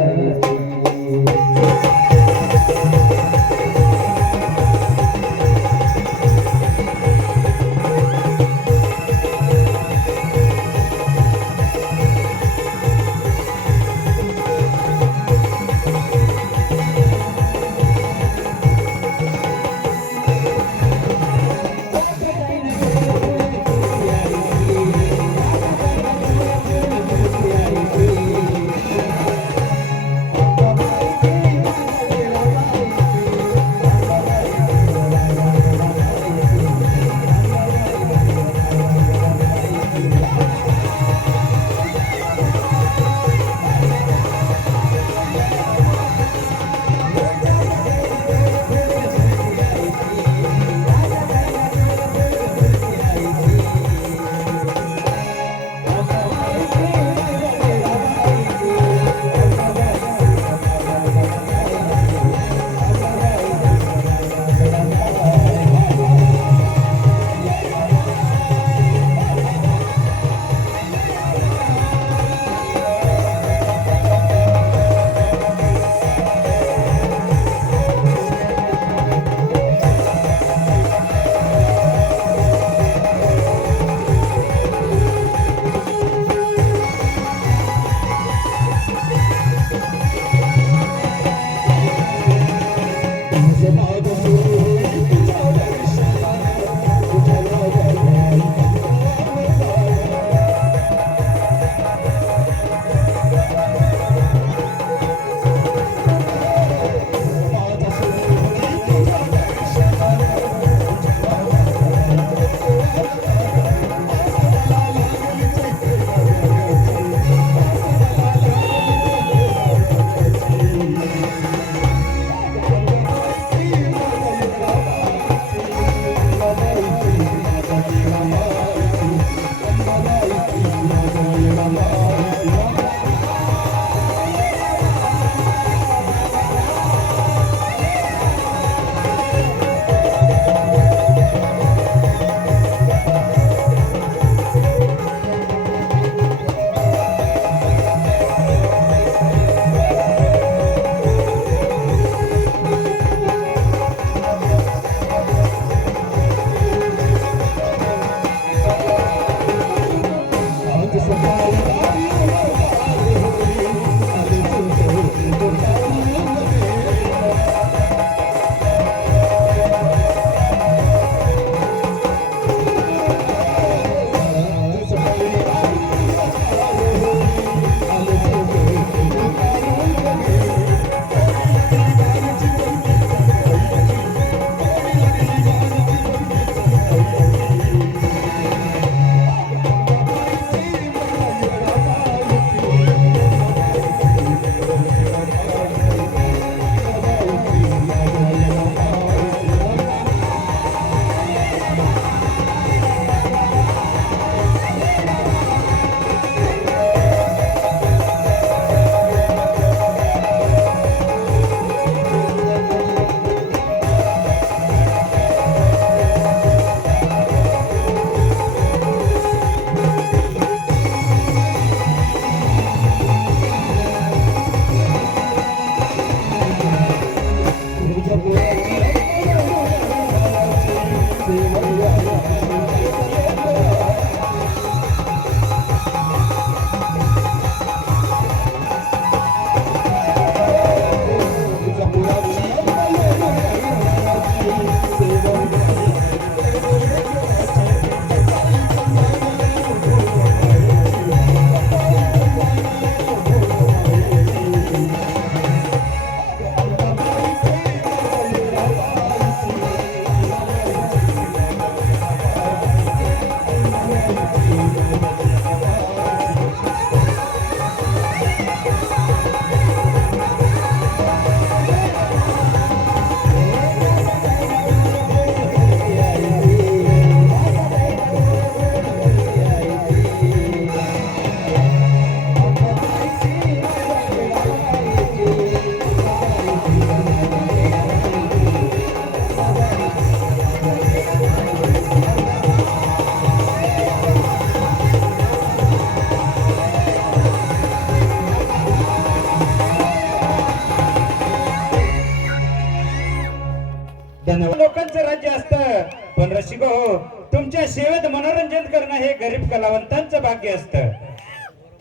धन्यवाद. लोकांचं राज्य असतं, पण रसिको हो, तुमच्या सेवेत मनोरंजन करणं हे गरीब कलावंतांचं भाग्य असतं.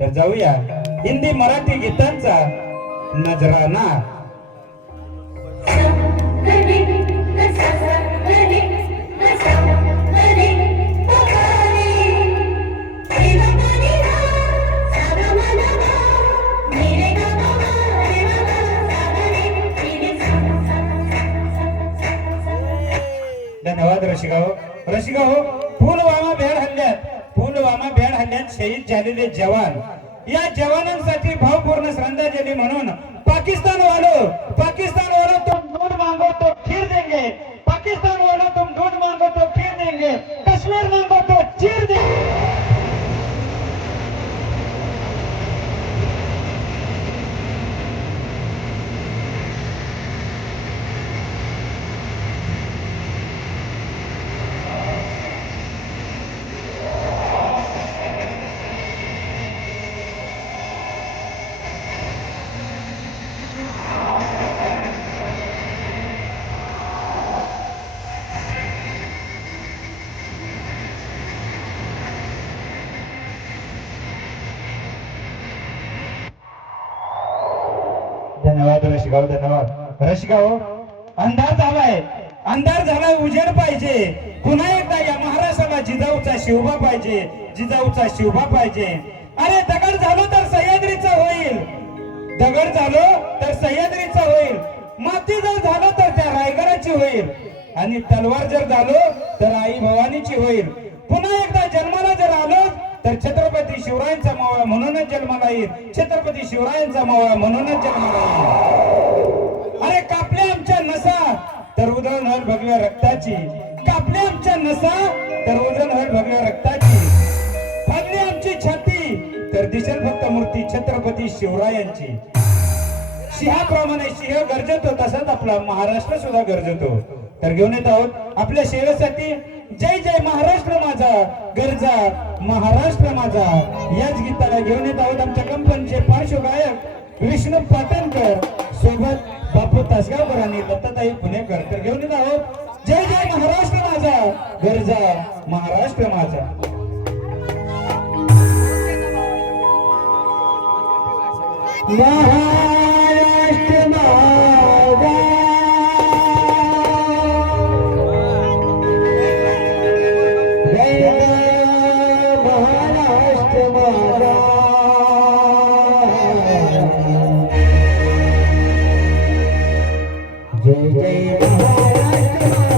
तर जाऊया हिंदी मराठी गीतांचा नजराना. धन्यवाद रसिकाहो. रसिकाहो, पुलवामा भेड हल्ल्यात शहीद झालेले जवान, या जवानांसाठी भावपूर्ण श्रद्धांजली म्हणून पाकिस्तान वालों तुम दूध मांगो तो खीर देंगे, पाकिस्तान वालों तुम दूध मांगो तो खीर देंगे, कश्मीर मांगो तो चीर देंगे. धन्यवाद रसिकाओ. धन्यवाद रसिकाओ. अंधार झालाय, उजेड पाहिजे. पुन्हा एकदा या महाराष्ट्राला जिजाऊचा शिवबा पाहिजे. अरे दगड झालो तर सह्याद्रीचा होईल, माती जर झालो तर त्या रायगडाची होईल, आणि तलवार जर झालो तर आई भवानीची होईल. पुन्हा एकदा जन्माला जर आलो तर छत्रपती शिवरायांचा मावळा म्हणूनच जन्माला येईल. अरे कापल्या आमच्या नसा तर उधळण होईल भगव्या रक्ताची, फाडली आमची छाती तर दिसेल फक्त मूर्ती छत्रपती शिवरायांची. सिंहाप्रमाणे सिंह गरजतो तसाच आपला महाराष्ट्र सुद्धा गरजतो. तर घेऊन येत आहोत आपल्या सेवेसाठी जय जय महाराष्ट्र माझा, गरजा महाराष्ट्र माझा, याच गीताला घेऊन येत आहोत आमच्या कंपनीचे पार्श्वगायक विष्णू पाटणकर सोबत बापू तासगावकर आणि दत्ताताई पुणेकर. तर घेऊन येत आहोत जय जय महाराष्ट्र माझा, गरजा महाराष्ट्र माझा. महाराष्ट्र माझा, महाराष्ट्र माझा, जय जय महाराष्ट्र माझा.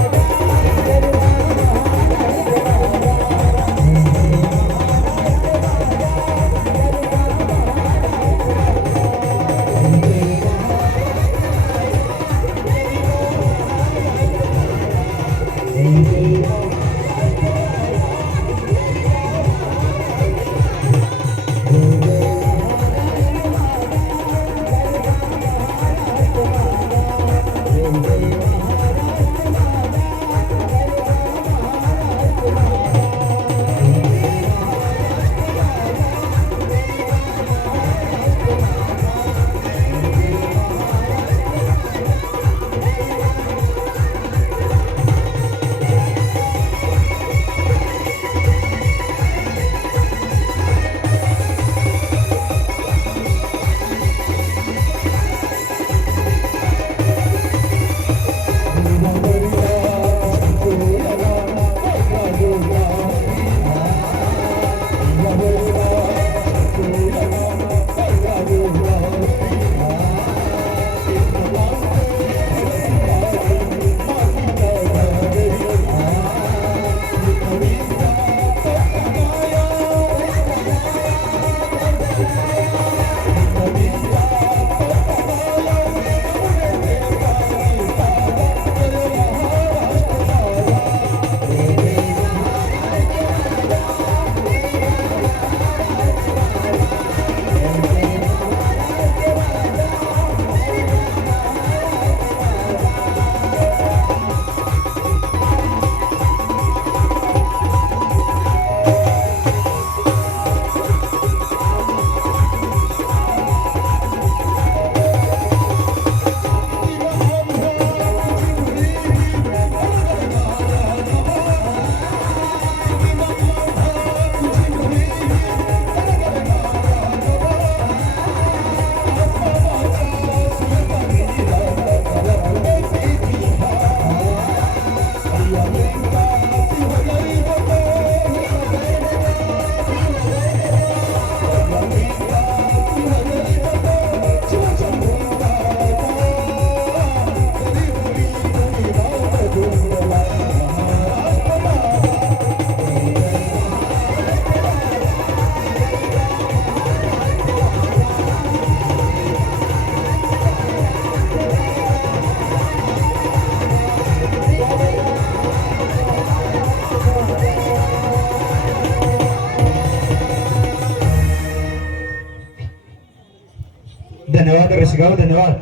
रसिकाओ धन्यवाद.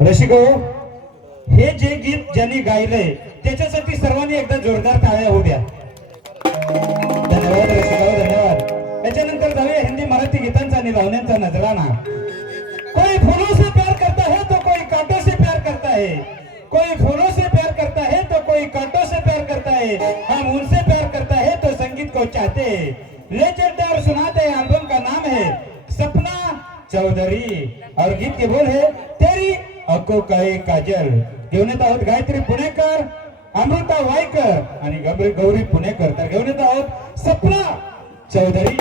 रसिकाओ, हे जे गीत ज्यांनी गायलंय त्याच्यासाठी सर्वांनी एकदा जोरदार टाळ्या होऊ द्या. धन्यवाद रसिकाओ धन्यवाद. त्याच्यानंतर जाऊया हिंदी मराठी गीतांचा आणि लावण्यांचा नजराना. कोई फूलों से प्यार करता है तो कोई कांटों से प्यार करता है, कोई फूलों से प्यार करता है तो कोई कांटों से प्यार करता है. हम उनसे प्यार करता है तो संगीत को चाहते हैं. ले चलते और सुनाते हैं. एल्बम का नाम है सपना चौधरी और गीत के बोल है तेरी आंखों का एक काजल. घेऊन येत आहोत गायत्री पुणेकर, अमृता वायकर आणि गौरी पुणेकर. तर घेऊन येत आहोत सपना चौधरी.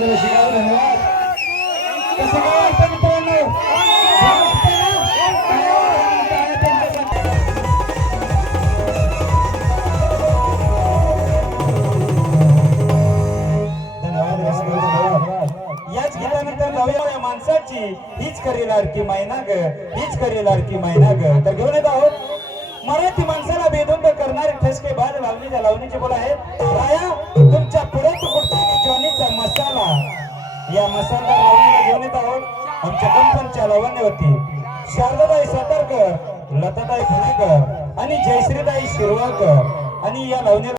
धन्यवाद रसिका धन्यवाद. कसं काय वाटतं मित्रांनो? छान वाटतंय ना? टाळ्या त्यांच्यासाठी. धन्यवाद रसिका धन्यवाद. याच गीतानंतर जाऊया या माणसाची हीच करी लाडकी मायना ग, हीच करी लाडकी मायना ग. तर घेऊन येत आहोत मराठी माणसाला बेधुंद करणारे ठसके बाज लावणीच्या लावणीचे बोल आहेत. राया तुमच्या पुढे तुकडतो ज्वानीचा मसाला. या मसाला लावणीला घेऊन येत आहोत आमच्या कंपनच्या लावण्यावरती शारदाताई सातारकर, लताताई पुणेकर आणि जयश्रीताई शिरवाळकर. आणि या लावणीला